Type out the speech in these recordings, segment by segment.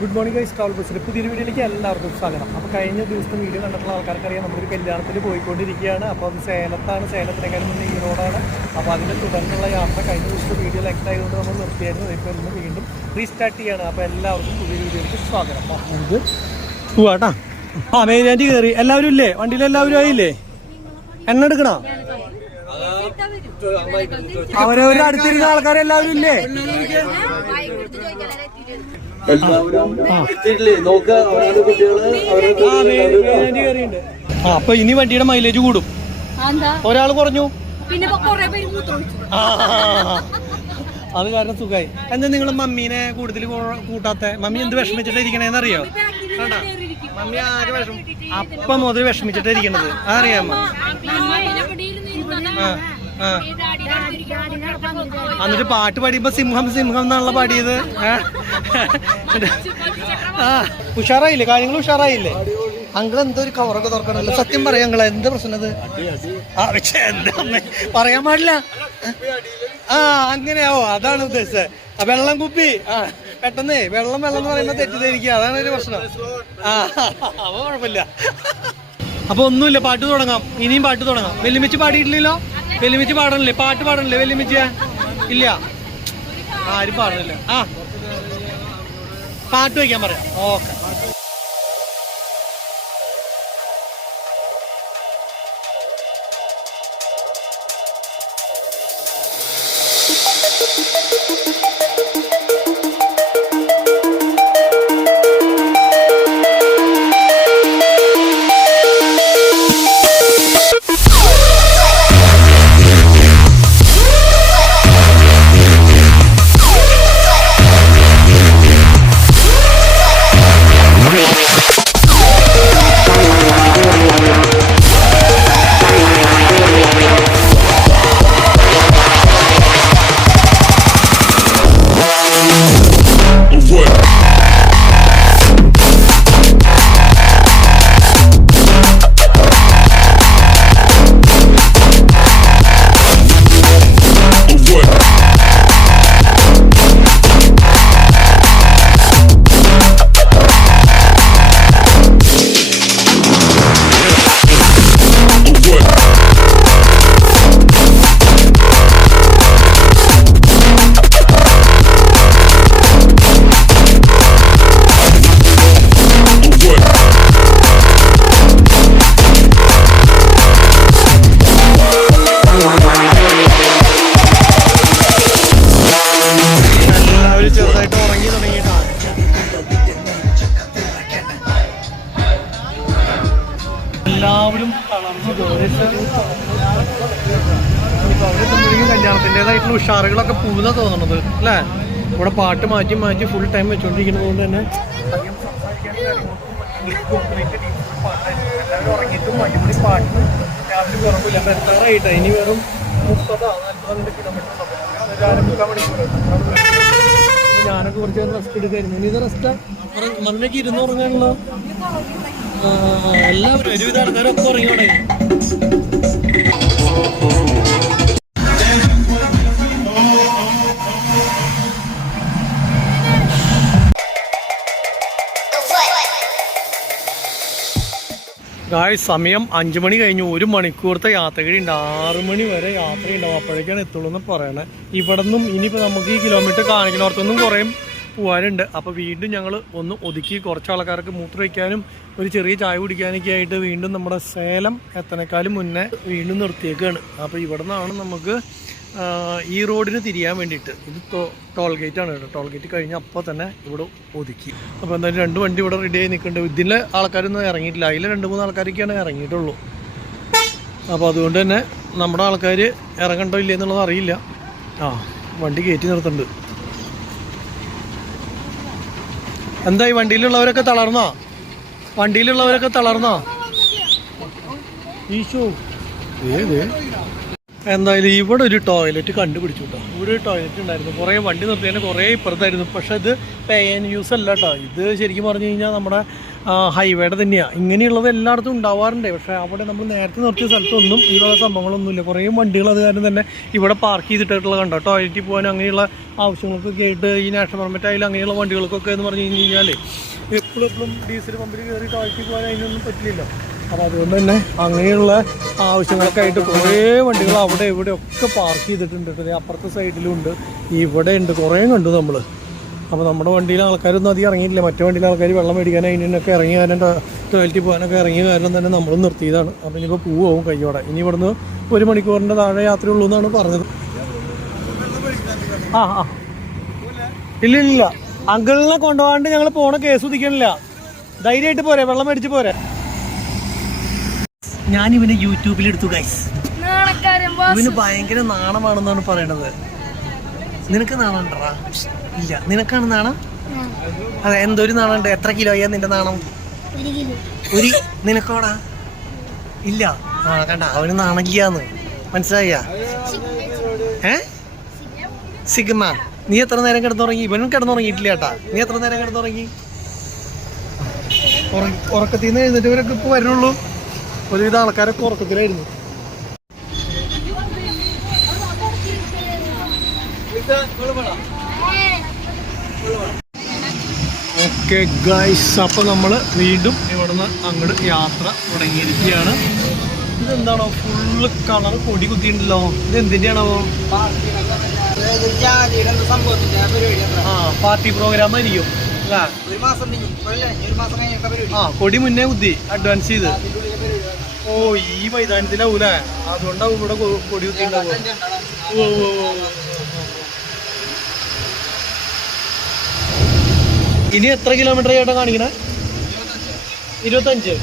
Good morning guys, travel ബസ്സിൽ പുതിയൊരു വീഡിയോയിലേക്ക് എല്ലാവർക്കും സ്വാഗതം. അപ്പോൾ കഴിഞ്ഞ ദിവസത്തെ വീഡിയോ കണ്ടിട്ടുള്ള ആൾക്കാർക്കറിയാം, നമ്മളൊരു കല്യാണത്തിൽ പോയിക്കൊണ്ടിരിക്കുകയാണ്. അപ്പോൾ അത് സേലത്താണ്, സേലത്തിനേക്കാളും മുന്നേ ഈ റോഡാണ്. അപ്പോൾ അതിൻ്റെ തുടർന്നുള്ള യാത്ര കഴിഞ്ഞ ദിവസത്തെ വീഡിയോ ലെങ്ത് ആയതുകൊണ്ട് നമ്മൾ നിർത്തിയായിരുന്നു. ഇപ്പോൾ ഇന്ന് വീണ്ടും റീസ്റ്റാർട്ട് ചെയ്യുകയാണ്. അപ്പോൾ എല്ലാവർക്കും പുതിയ വീഡിയോയിലേക്ക് സ്വാഗതം. ഇത് പോവാട്ടാ. മെയിനായിട്ട് കയറി എല്ലാവരും ഇല്ലേ? വണ്ടിയിൽ എല്ലാവരും ആയില്ലേ? എണ്ണ എടുക്കണോ? അവരവരുടെ അടുത്തിരുന്ന ആൾക്കാരെല്ലാവരും ഇല്ലേ? അപ്പൊ ഇനി വണ്ടിയുടെ മൈലേജ് കൂടും. ഒരാൾ കുറഞ്ഞു, അത് കാരണം സുഖമായി. എന്താ നിങ്ങൾ മമ്മീനെ കൂടുതൽ കൂട്ടാത്ത? മമ്മി എന്ത് വിഷമിച്ചിട്ടിരിക്കണേന്ന് അറിയോ? മമ്മി ആകെ അപ്പം മുതൽ വിഷമിച്ചിട്ടിരിക്കണത് അറിയാമോ? എന്നിട്ട് പാട്ട് പാടിയപ്പോ സിംഹം സിംഹം എന്നാണല്ലോ പാടിയത്. ഉഷാറായില്ലേ? കാര്യങ്ങൾ ഉഷാറായില്ലേ? അങ്കിൾ എന്തോ ഒരു കവറൊക്കെ തുറക്കണല്ലോ. സത്യം പറയാം അങ്കിള, എന്താ പ്രശ്നത്? പക്ഷെ എന്താ പറയാൻ പാടില്ല. അങ്ങനെയാവോ? അതാണ് ഉദ്ദേശിച്ചത്. വെള്ളം കുപ്പി പെട്ടെന്ന് വെള്ളം എന്ന് പറയുമ്പോ തെറ്റിദ്ധരിക്കുക, അതാണ് ഒരു പ്രശ്നം. അപ്പൊ കുഴപ്പമില്ല. അപ്പൊ ഒന്നുമില്ല, പാട്ട് തുടങ്ങാം. ഇനിയും പാട്ട് തുടങ്ങാം. വെല്ലുമിച്ച് പാടിയിട്ടില്ലല്ലോ? വെല്ലുമിച്ച് പാടണില്ലേ? പാട്ട് പാടണില്ലേ വെല്ലുമിച്ച്? ഇല്ല, ആരും പാടണില്ല. പാട്ട് വയ്ക്കാൻ പറയാം. ഓക്കെ. എല്ലാവരും കല്യാണത്തിൻ്റെതായിട്ടുള്ള ഉഷാറുകളൊക്കെ പൂല തോന്നണത് അല്ലേ? ഇവിടെ പാട്ട് മാറ്റി മാറ്റി ഫുൾ ടൈം വെച്ചോണ്ടിരിക്കുന്നത് കൊണ്ട് തന്നെ എല്ലാവരും ഉറങ്ങിയിട്ടും അടിപൊളി പാട്ട് രാത്രി കുറവില്ല. അപ്പൊ എത്താറായിട്ടാ, ഇനി വെറും 30-40 കിലോമീറ്റർ. ഞാനൊക്കെ കുറച്ച് റെസ്റ്റ് എടുക്കായിരുന്നു. ഇനി ഇത് റെസ്റ്റാ? മമ്മയ്ക്ക് ഇരുന്ന് ഉറങ്ങാനുള്ള എല്ലാവരും ഒരുവിധ ആൾക്കാരൊക്കെ ഉറങ്ങി തുടങ്ങി. സമയം 5 മണി കഴിഞ്ഞു. 1 മണിക്കൂറത്തെ യാത്രകളുണ്ട്. 6 മണി വരെ യാത്രയുണ്ടാവും. അപ്പോഴേക്കാണ് എത്തുള്ളൂ എന്ന് പറയണേ. ഇവിടെ നിന്നും ഇനിയിപ്പോൾ നമുക്ക് ഈ കിലോമീറ്റർ കാണിക്കണോടത്തൊന്നും കുറേ പോകാനുണ്ട്. അപ്പോൾ വീണ്ടും ഞങ്ങൾ ഒന്ന് ഒതുക്കി കുറച്ച് ആൾക്കാർക്ക് മൂത്ര വയ്ക്കാനും ഒരു ചെറിയ ചായ കുടിക്കാനൊക്കെ ആയിട്ട് വീണ്ടും നമ്മുടെ സേലം എത്തനേക്കാളും മുന്നേ വീണ്ടും നിർത്തിയേക്കാണ്. അപ്പോൾ ഇവിടെ നിന്നാണ് നമുക്ക് ഈ റോഡിന് തിരിയാൻ വേണ്ടിയിട്ട്. ഇത് ടോൾ ഗേറ്റ് ആണ് കേട്ടോ. ടോൾ ഗേറ്റ് കഴിഞ്ഞ് അപ്പോൾ തന്നെ ഇവിടെ ഒതുക്കി. അപ്പോൾ എന്തായാലും 2 വണ്ടി ഇവിടെ റെഡി ആയി നിൽക്കുന്നുണ്ട്. ഇതിലെ ആൾക്കാരൊന്നും ഇറങ്ങിയിട്ടില്ല. അതിൽ 2-3 ആൾക്കാരൊക്കെയാണ് ഇറങ്ങിയിട്ടുള്ളൂ. അപ്പോൾ അതുകൊണ്ട് തന്നെ നമ്മുടെ ആൾക്കാർ ഇറങ്ങണ്ടോ ഇല്ലേ എന്നുള്ളത് അറിയില്ല. വണ്ടി കയറ്റി നിർത്തുന്നുണ്ട്. എന്തായി, വണ്ടിയിലുള്ളവരൊക്കെ തളർന്നോ? ഈശോ, എന്തായാലും ഇവിടെ ഒരു ടോയ്ലറ്റ് കണ്ടുപിടിച്ചു കേട്ടോ. ഇവിടെ ഒരു ടോയ്ലറ്റ് ഉണ്ടായിരുന്നു. കുറേ വണ്ടി നിർത്തിയതിന് കുറേ ഇപ്പുറത്തായിരുന്നു. പക്ഷേ ഇത് പേ ആൻഡ് യൂസ് അല്ല കേട്ടോ. ഇത് ശരിക്കും പറഞ്ഞു കഴിഞ്ഞാൽ നമ്മുടെ ഹൈവേയുടെ തന്നെയാണ്. ഇങ്ങനെയുള്ളത് എല്ലായിടത്തും ഉണ്ടാവാറുണ്ട്. പക്ഷേ അവിടെ നമ്മൾ നേരത്തെ നിർത്തിയ സ്ഥലത്തൊന്നും ഈ വക സംഭവങ്ങളൊന്നുമില്ല. കുറേ വണ്ടികൾ അത് കാരണം തന്നെ ഇവിടെ പാർക്ക് ചെയ്തിട്ടുള്ള കണ്ടോ. ടോയ്ലറ്റിൽ പോകാൻ അങ്ങനെയുള്ള ആവശ്യങ്ങൾക്കൊക്കെ ആയിട്ട് ഈ നാഷണൽ പെർമിറ്റ് ആയാലും അങ്ങനെയുള്ള വണ്ടികൾക്കൊക്കെ എന്ന് പറഞ്ഞു കഴിഞ്ഞാൽ എപ്പോഴും ഡീസൽ പമ്പിൽ കയറി ടോയ്ലറ്റിൽ പോകാൻ അതിനൊന്നും പറ്റില്ല. അപ്പോൾ അതുകൊണ്ട് തന്നെ അങ്ങനെയുള്ള ആവശ്യങ്ങൾക്കായിട്ട് കുറേ വണ്ടികൾ അവിടെ ഇവിടെ ഒക്കെ പാർക്ക് ചെയ്തിട്ടുണ്ട്. അപ്പുറത്തെ സൈഡിലും ഉണ്ട്, ഇവിടെ ഉണ്ട്, കുറേ കണ്ടു നമ്മൾ. അപ്പോൾ നമ്മുടെ വണ്ടിയിലെ ആൾക്കാരൊന്നും അധികം ഇറങ്ങിയിട്ടില്ല. മറ്റു വണ്ടിയിലെ ആൾക്കാർ വെള്ളം മേടിക്കാൻ അതിനൊക്കെ ഇറങ്ങിയ കാരണം ടോയ്ലറ്റിൽ പോകാനൊക്കെ ഇറങ്ങിയ കാരണം തന്നെ നമ്മളും നിർത്തിയതാണ്. അപ്പോൾ ഇനിയിപ്പോൾ പോവും കയ്യോടെ. ഇനി ഇവിടുന്ന് 1 മണിക്കൂറിൻ്റെ താഴെ യാത്രയുള്ളൂ എന്നാണ് പറഞ്ഞത്. ഇല്ല അങ്കിളിനെ കൊണ്ടുപോകാണ്ട് ഞങ്ങൾ പോണ കേസ് ഉദിക്കണില്ല. ധൈര്യമായിട്ട് പോരെ, വെള്ളം മേടിച്ച് പോരെ. ഞാനിവനെ യൂട്യൂബിലെടുത്തു ഗൈസ്. ഇവന് ഭയങ്കര നാണമാണെന്നാണ് പറയണത്. നിനക്ക് നാണുണ്ടോ? ഇല്ല. നിനക്കാണ് നാണം? അതെ. എന്തൊരു നാണുണ്ട്? എത്ര കിലോയാ നിന്റെ നാണം? നിനക്കോടാ? ഇല്ല. കണ്ട, അവന് നാണില്ലാന്ന് മനസ്സിലായ? സിഗ്മ, നീ എത്ര നേരം കിടന്നുറങ്ങി? ഇവനും കിടന്നുറങ്ങിയിട്ടില്ല കേട്ടാ. നീ എത്ര നേരം കിടന്നുറങ്ങി? ഉറക്കത്തിൽ നിന്ന് എഴുന്നേറ്റവരൊക്കെ ഇപ്പോൾ വരുന്നുള്ളൂ. ഒരുവിധ ആൾക്കാരൊക്കെ ഉറക്കത്തിലായിരുന്നു. ഓക്കെ ഗൈസ്, അപ്പോൾ നമ്മൾ വീണ്ടും ഇവിടുന്ന് അങ്ങോട്ട് യാത്ര തുടങ്ങിയിരിക്കുകയാണ്. ഇതെന്താണോ ഫുള്ള് കളർ കൊടി കുത്തിയിട്ടുണ്ടല്ലോ? ഇത് എന്തിൻ്റെയാണോ? പാർട്ടി പ്രോഗ്രാം ആയിരിക്കും അല്ലേ? കൊടി മുന്നേ കുത്തി അഡ്വാൻസ് ചെയ്ത്. ഓ, ഈ മൈതാനത്തിലാവൂലേ? അതുകൊണ്ടാവും ഇവിടെ കൊടി കുത്തിണ്ടാവും. ഇനി എത്ര കിലോമീറ്റർ ചേട്ടാ കാണിക്കണേ? 25.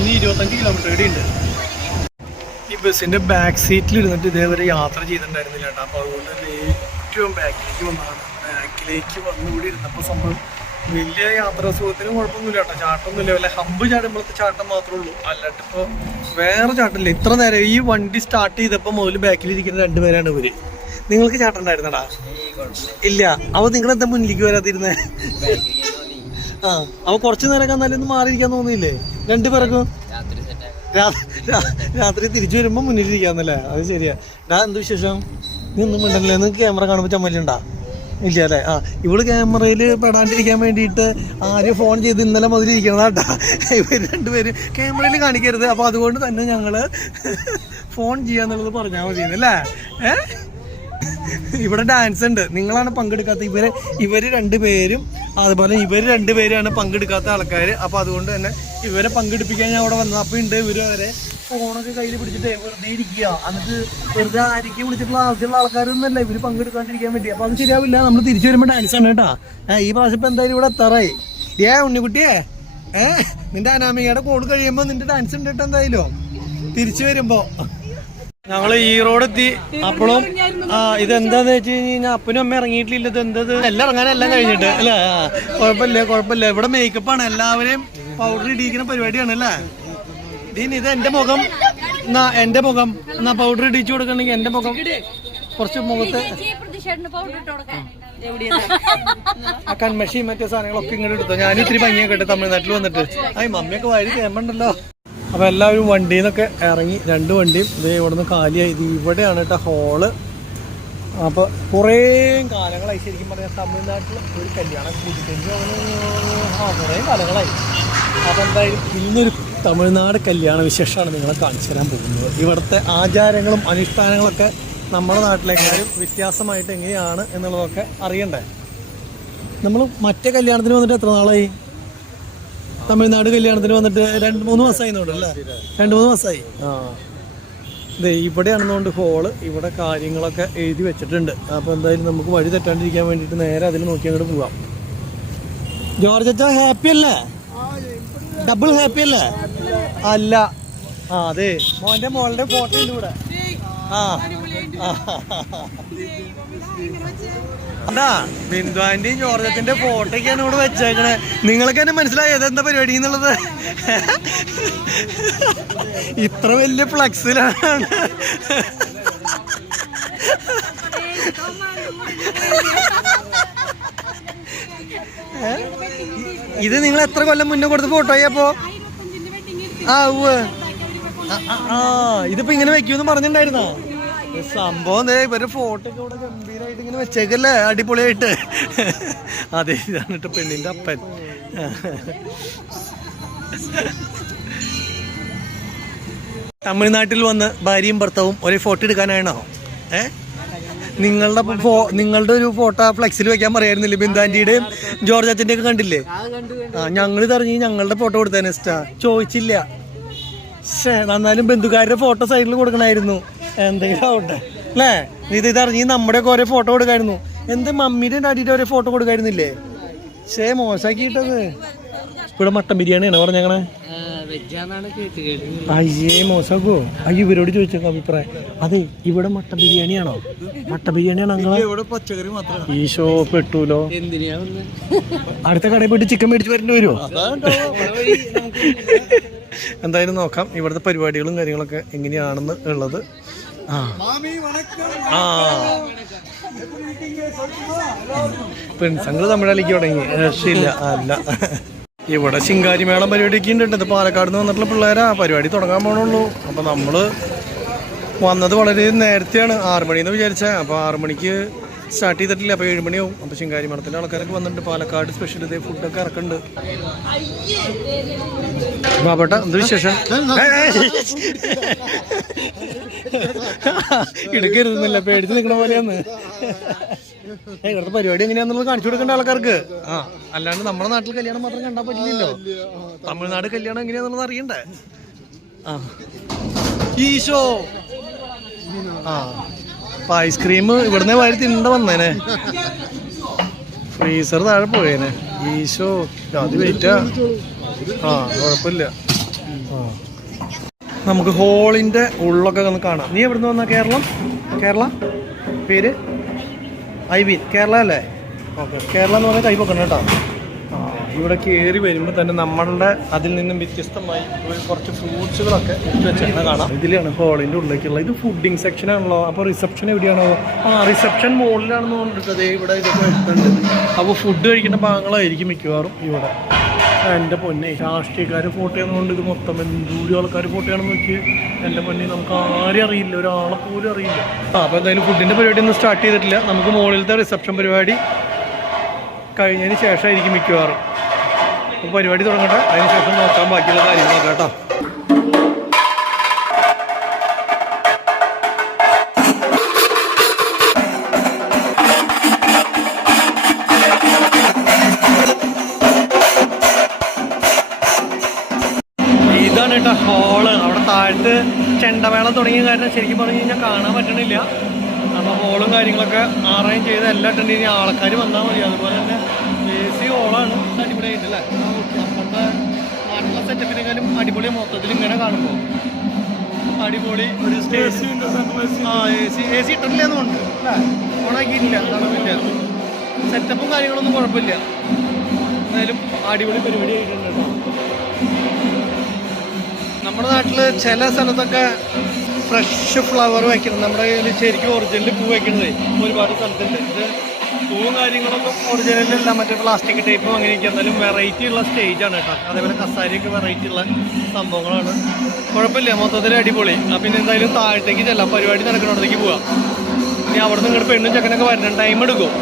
ഇനി 25 കിലോമീറ്റർ ഇവിടെ ഉണ്ട്. ഈ ബസ്സിന്റെ ബാക്ക് സീറ്റിൽ ഇരുന്നിട്ട് ഇതേവരെ യാത്ര ചെയ്തിട്ടുണ്ടായിരുന്നില്ല കേട്ടോ. അപ്പോൾ അതുകൊണ്ട് തന്നെ ഏറ്റവും ബാക്കിലേക്ക് വന്നതാണ്. ബാക്കിലേക്ക് വന്നുകൂടി ഇരുന്നപ്പോൾ സംഭവം വലിയ യാത്രാ സുഖത്തിനും കുഴപ്പമൊന്നുമില്ല കേട്ടോ. ചാട്ടമൊന്നുമില്ല. വല്ല ഹമ്പ് ചാടുമ്പോഴത്തെ ചാട്ടം മാത്രമേ ഉള്ളൂ. അല്ലാണ്ട് ഇപ്പോൾ വേറെ ചാട്ടമില്ല. ഇത്ര നേരം ഈ വണ്ടി സ്റ്റാർട്ട് ചെയ്തപ്പോൾ മുതൽ ബാക്കിലിരിക്കുന്ന 2 പേരാണ് ഇവര്. നിങ്ങൾക്ക് ചാട്ടം ഉണ്ടായിരുന്നടാ? ഇല്ല. അപ്പോൾ നിങ്ങളെന്താ മുന്നിലേക്ക് വരാതിരുന്നേ? അപ്പോൾ കുറച്ച് നേരം എന്നാലും മാറിയിരിക്കാൻ തോന്നിയില്ലേ 2 പേർക്കും? രാത്രി തിരിച്ചു വരുമ്പോൾ മുന്നിലിരിക്കാന്നല്ലേ? അത് ശരിയാ. എന്ത് വിശേഷം? നീ ഒന്നും മിണ്ടല്ലേ? നിങ്ങൾക്ക് ക്യാമറ കാണുമ്പോൾ ചമ്മലുണ്ടാ? ഇല്ല അല്ലേ? ഇവള് ക്യാമറയിൽ പെടാണ്ടിരിക്കാൻ വേണ്ടിയിട്ട് ആരും ഫോൺ ചെയ്ത് ഇന്നലെ മുതൽ ഇരിക്കണതാട്ടാ. ഇവർ 2 പേരും ക്യാമറയിൽ കാണിക്കരുത്. അപ്പോൾ അതുകൊണ്ട് തന്നെ ഞങ്ങൾ ഫോൺ ചെയ്യാന്നുള്ളത് പറഞ്ഞാൽ മതിയെന്നല്ലേ? ഇവിടെ ഡാൻസ് ഉണ്ട്. നിങ്ങളാണ് പങ്കെടുക്കാത്ത. ഇവര് 2 പേരും അതുപോലെ ഇവർ 2 പേരാണ് പങ്കെടുക്കാത്ത ആൾക്കാർ. അപ്പോൾ അതുകൊണ്ട് തന്നെ ഇവരെ പങ്കെടുപ്പിക്കാൻ ഞാൻ അവിടെ വന്നത്. അപ്പോൾ ഉണ്ട് ഇവർ വരെ ഫോണൊക്കെ കയ്യിൽ പിടിച്ചിട്ട് വെറുതെ ഇരിക്കുക. എന്നിട്ട് വെറുതെ ആയിരിക്കും വിളിച്ചിട്ടുള്ള ആവശ്യമുള്ള ആൾക്കാരൊന്നുമല്ല ഇവർ പങ്കെടുക്കാണ്ടിരിക്കാൻ വേണ്ടി. അപ്പോൾ അത് ശരിയാവില്ല. നമ്മൾ തിരിച്ചു വരുമ്പോൾ ഡാൻസ് ആണ് കേട്ടാ. ഈ പ്രാവശ്യം ഇപ്പം എന്തായാലും ഇവിടെ എത്താറായി. ഉണ്ണിക്കുട്ടിയെ, നിന്റെ അനാമികയുടെ കോൾ കഴിയുമ്പോൾ നിന്റെ ഡാൻസ് ഉണ്ട് കേട്ടോ. എന്തായാലും തിരിച്ചു വരുമ്പോൾ ഞങ്ങൾ ഈറോടെത്തി. അപ്പോഴും ഇതെന്താന്ന് വെച്ച് കഴിഞ്ഞാൽ അപ്പനും അമ്മ ഇറങ്ങിയിട്ടില്ല. ഇത് എന്തത് എല്ലാം ഇറങ്ങാനെല്ലാം കഴിഞ്ഞിട്ട് അല്ലേ? കുഴപ്പമില്ല. ഇവിടെ മേക്കപ്പാണ്. എല്ലാവരെയും പൗഡർ ഇടിയിക്കുന്ന പരിപാടിയാണ് അല്ലേ? ഇത് എന്റെ മുഖം എന്നാ പൗഡർ ഇടിച്ചു കൊടുക്കണമെങ്കിൽ എന്റെ മുഖം കുറച്ച് മുഖത്ത് കൺമഷി മറ്റേ സാധനങ്ങളൊക്കെ ഇങ്ങോട്ട് എടുത്തോ. ഞാൻ ഇത്തിരി ഭംഗിയൊക്കെ ഇട്ട് തമിഴ്നാട്ടിൽ വന്നിട്ട് മമ്മിയൊക്കെ വാരി തേമ്പണ്ടല്ലോ. അപ്പോൾ എല്ലാവരും വണ്ടിയിൽ നിന്നൊക്കെ ഇറങ്ങി. 2 വണ്ടിയും ഇത് ഇവിടുന്ന് കാലിയായി. ഇത് ഇവിടെയാണ് കേട്ടോ ഹോള്. അപ്പോൾ കുറേ കാലങ്ങളായി ശരിക്കും പറഞ്ഞാൽ തമിഴ്നാട്ടിൽ ഒരു കല്യാണം കൂട്ടിയിട്ട് കുറേ കാലങ്ങളായി. അപ്പോൾ എന്തായാലും ഇന്നൊരു തമിഴ്നാട് കല്യാണ വിശേഷമാണ് നിങ്ങളെ കാണിച്ചു തരാൻ പോകുന്നത്. ഇവിടുത്തെ ആചാരങ്ങളും അനുഷ്ഠാനങ്ങളൊക്കെ നമ്മുടെ നാട്ടിലേക്കാരും വ്യത്യാസമായിട്ട് എങ്ങനെയാണ് എന്നുള്ളതൊക്കെ അറിയണ്ടേ? നമ്മൾ മറ്റേ കല്യാണത്തിന് വന്നിട്ട് എത്ര നാളായി? തമിഴ്നാട് കല്യാണത്തിന് വന്നിട്ട് 2-3 മാസമായി തോന്നുന്നുണ്ടല്ലേ? 2-3 മാസമായി. ഇതേ ഇവിടെയാണെന്നുകൊണ്ട് ഹോള്. ഇവിടെ കാര്യങ്ങളൊക്കെ എഴുതി വെച്ചിട്ടുണ്ട്. അപ്പോൾ എന്തായാലും നമുക്ക് വഴി തെറ്റാണ്ടിരിക്കാൻ വേണ്ടിയിട്ട് നേരെ അതിൽ നോക്കി അങ്ങോട്ട് പോവാം. ജോർജ് അച്ഛാ ഹാപ്പി അല്ലേ? ഡബിൾ ഹാപ്പി അല്ലേ? അല്ല. അതെ, മോളുടെ ഫോട്ടോ ഉണ്ട് ഇവിടെ. എന്താ ബിന്ദു ആന്റിയും ജോർജത്തിന്റെ ഫോട്ടോയ്ക്കാണ് ഇവിടെ വെച്ചേക്കണേ. നിങ്ങൾക്ക് തന്നെ മനസ്സിലായി അതെന്താ പരിപാടി എന്നുള്ളത്. ഇത്ര വലിയ ഫ്ലക്സിലാണ് ഇത് നിങ്ങൾ എത്ര കൊല്ലം മുന്നേ കൊടുത്ത ഫോട്ടോയാ അപ്പോ? ആ ഇതിപ്പോ ഇങ്ങനെ വെക്കൂന്ന് പറഞ്ഞിട്ടുണ്ടായിരുന്നോ? സംഭവം ഇവരുടെ ഫോട്ടോ ഒക്കെ ഇവിടെ ഗംഭീരമായിട്ട് ഇങ്ങനെ വെച്ചേക്കല്ലേ, അടിപൊളിയായിട്ട്. അതെ, ഇതാണ് കേട്ടോ പെണ്ണിന്റെ അപ്പൻ. തമിഴ്നാട്ടിൽ വന്ന് ഭാര്യയും ഭർത്താവും ഒരേ ഫോട്ടോ എടുക്കാനാണോ? നിങ്ങളുടെ ഒരു ഫോട്ടോ ഫ്ലെക്സിൽ വെക്കാൻ പറയായിരുന്നില്ലേ? ബിന്ദാന്റിയുടെയും ജോർജ് അച്ഛൻ്റെ ഒക്കെ കണ്ടില്ലേ? ഞങ്ങൾ ഇതറിഞ്ഞ് ഞങ്ങളുടെ ഫോട്ടോ കൊടുത്തേനെ ഇഷ്ടാ, ചോദിച്ചില്ല. എന്നാലും ബന്ധുക്കാരുടെ ഫോട്ടോ സൈഡിൽ കൊടുക്കണമായിരുന്നു. എന്തെങ്കിലും ആവട്ടെ അല്ലേ? ഇതറിഞ്ഞ് നമ്മുടെ ഒക്കെ ഓരോ ഫോട്ടോ കൊടുക്കായിരുന്നു. എന്താ മമ്മിയുടെ ഡാഡിയുടെ ഓരോ ഫോട്ടോ കൊടുക്കായിരുന്നില്ലേ? മോശമാക്കിയിട്ടത്. ഇവിടെ മട്ടൻ ബിരിയാണിയാണ് പറഞ്ഞേക്കണേ. അയ്യേ മോശമാക്കോ? അയ്യോ ഇവരോട് ചോദിച്ചേക്കോ അഭിപ്രായം. അതെ, ഇവിടെ മട്ടൻ ബിരിയാണിയാണോ? മട്ടൻ ബിരിയാണിയാണോ? ഈശോ പെട്ടൂലോ. അടുത്ത കടയിൽ പോയിട്ട് ചിക്കൻ മേടിച്ച് വരേണ്ടി വരുമോ? എന്തായാലും നോക്കാം ഇവിടുത്തെ പരിപാടികളും കാര്യങ്ങളൊക്കെ എങ്ങനെയാണെന്ന് ഉള്ളത്. പെൺസങ്ങള് തമിഴലിക്ക് തുടങ്ങി, രക്ഷയില്ല. അല്ല, ഇവിടെ ശിങ്കാരിമേളം പരിപാടിയൊക്കെ ഉണ്ട്. ഇത് പാലക്കാട് നിന്ന് വന്നിട്ടുള്ള പിള്ളേരാ, പരിപാടി തുടങ്ങാൻ പോകണുള്ളൂ. അപ്പം നമ്മൾ വന്നത് വളരെ നേരത്തെയാണ്, 6 മണിന്ന് വിചാരിച്ചത്. അപ്പോൾ 6 മണിക്ക് സ്റ്റാർട്ട് ചെയ്തിട്ടില്ല, അപ്പോൾ 7 മണിയാവും. അപ്പോൾ ശിങ്കാരി മേളത്തിൻ്റെ ആൾക്കാരൊക്കെ വന്നിട്ടുണ്ട്. പാലക്കാട് സ്പെഷ്യൽ ഇതേ ഫുഡൊക്കെ ഇറക്കുന്നുണ്ട്. ബാബേട്ട എന്ത് വിശേഷം? എടുക്കരുതെന്നല്ല, പേടിച്ച് നിൽക്കണ പോലെയാന്ന്. ഇവിടുത്തെ പരിപാടി എങ്ങനെയാന്നുള്ളത് കാണിച്ചു കൊടുക്കേണ്ട ആൾക്കാർക്ക്. അല്ലാണ്ട് നമ്മുടെ നാട്ടിൽ കല്യാണം മാത്രം കണ്ടാൽ പറ്റില്ലല്ലോ. തമിഴ്നാട് കല്യാണം എങ്ങനെയാന്നുള്ളത് അറിയണ്ടേ? ഈശോ ഐസ്ക്രീം ഇവിടുന്ന് വാരി തിണ്ട വന്നേനെ, ഫ്രീസർ താഴെ പോയേനെ. ഈശോ അത് വെയിറ്റാ. കുഴപ്പമില്ല. നമുക്ക് ഹോളിന്റെ ഉള്ളൊക്കെ ഒന്ന് കാണാം. നീ എവിടുന്ന് വന്നാ? കേരള പേര് ഐബിൻ, കേരള അല്ലേ? ഓക്കെ, കേരള എന്ന് പറഞ്ഞാൽ കൈ പൊക്കണം കേട്ടോ. ഇവിടെ കയറി വരുമ്പോൾ തന്നെ നമ്മളുടെ അതിൽ നിന്നും വ്യത്യസ്തമായി കുറച്ച് ഫ്രൂട്ട്സുകളൊക്കെ ഇട്ട് വെച്ചാൽ കാണാം. ഇതിലാണ് ഹോളിൻ്റെ ഉള്ളിലേക്കുള്ള. ഇത് ഫുഡിങ് സെക്ഷൻ ആണല്ലോ. അപ്പോൾ റിസപ്ഷൻ എവിടെയാണോ? റിസപ്ഷൻ മുകളിലാണെന്ന് തോന്നിട്ടത്. ഇവിടെ ഇതൊക്കെ വരുന്നുണ്ട്. അപ്പോൾ ഫുഡ് കഴിക്കുന്ന ഭാഗങ്ങളായിരിക്കും മിക്കവാറും ഇവിടെ. എൻ്റെ പൊന്നെ, രാഷ്ട്രീയക്കാർ ഫോട്ടോ ചെയ്യുന്നതുകൊണ്ട് ഇത് മൊത്തം എന്തൂരി ആൾക്കാർ ഫോട്ടോ ചെയ്യണമെന്ന് നോക്കി. എൻ്റെ പൊന്നെ, നമുക്ക് ആരും അറിയില്ല, ഒരാളെ പോലും അറിയില്ല. അപ്പോൾ എന്തായാലും ഫുഡിൻ്റെ പരിപാടി ഒന്നും സ്റ്റാർട്ട് ചെയ്തിട്ടില്ല. നമുക്ക് മുകളിലത്തെ റിസപ്ഷൻ പരിപാടി കഴിഞ്ഞതിന് ശേഷമായിരിക്കും മിക്കവാറും. അപ്പോൾ പരിപാടി തുടങ്ങട്ടെ, അതിന് ശേഷം നോക്കാൻ ബാക്കിയുള്ള കാര്യങ്ങളൊക്കെ കേട്ടോ. ഇതാണ് കേട്ടോ ഹോള്. അവിടെ താഴത്ത് ചെണ്ടമേളം തുടങ്ങിയ കാരണം ശരിക്കും പറഞ്ഞു കഴിഞ്ഞാൽ കാണാൻ പറ്റണില്ല. അപ്പോൾ ഹോളും കാര്യങ്ങളൊക്കെ അറേഞ്ച് ചെയ്ത് എല്ലാം ഇട്ടുണ്ടെങ്കിൽ ആൾക്കാർ വന്നാൽ മതി. അതുപോലെ തന്നെ AC ഹോളാണ്, അടിപൊളിയായിട്ടല്ലേ? നമ്മുടെ നാട്ടിലെ സെറ്റപ്പിനേക്കാളും അടിപൊളി മൊത്തത്തിൽ ഇങ്ങനെ കാണുമ്പോൾ അടിപൊളി ഒരു സ്റ്റേജ്. AC ഇട്ടിട്ടില്ലെന്ന് കൊണ്ട് അല്ലേ? ഓണാക്കിയിട്ടില്ല, കാണുന്നില്ല. സെറ്റപ്പും കാര്യങ്ങളൊന്നും കുഴപ്പമില്ല. എന്തായാലും അടിപൊളി പരിപാടി ആയിട്ടുണ്ട് കേട്ടോ. നമ്മുടെ നാട്ടിൽ ചില സ്ഥലത്തൊക്കെ ഫ്രഷ് ഫ്ലവർ വയ്ക്കണം. നമ്മുടെ കയ്യിൽ ശരിക്കും ഒറിജിനൽ പൂ വയ്ക്കുന്നത് ഒരുപാട് സ്ഥലത്തുണ്ട്. ഇത് പൂവും കാര്യങ്ങളൊന്നും ഒറിജിനലല്ല, മറ്റേ പ്ലാസ്റ്റിക് ടൈപ്പും അങ്ങനെയൊക്കെ. എന്നാലും വെറൈറ്റി ഉള്ള സ്റ്റേജാണ് കേട്ടോ. അതേപോലെ കസാരിയൊക്കെ വെറൈറ്റി ഉള്ള സംഭവങ്ങളാണ്. കുഴപ്പമില്ല, മൊത്തത്തിൽ അടിപൊളി. പിന്നെ എന്തായാലും താഴത്തേക്ക് ചെല്ലാം, പരിപാടി നടക്കണോടത്തേക്ക് പോവാം. ഇനി അവിടെ നിന്ന് ഇങ്ങോട്ട് പെണ്ണും ചെക്കനൊക്കെ വരണം, ടൈം എടുക്കും.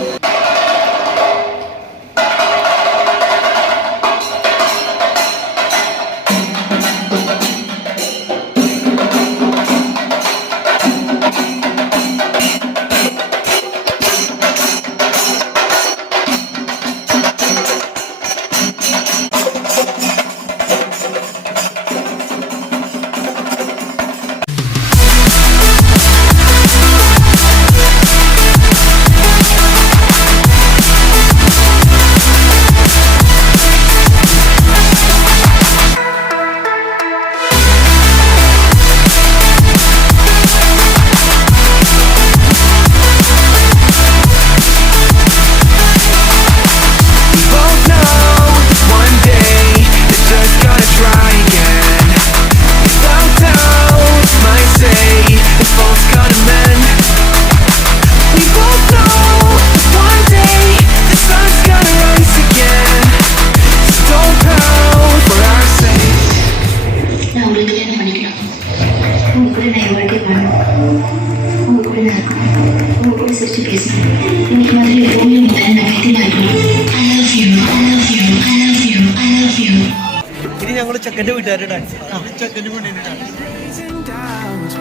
ചെക്കൻ്റെ വീട്ടുകാരുടെ dance.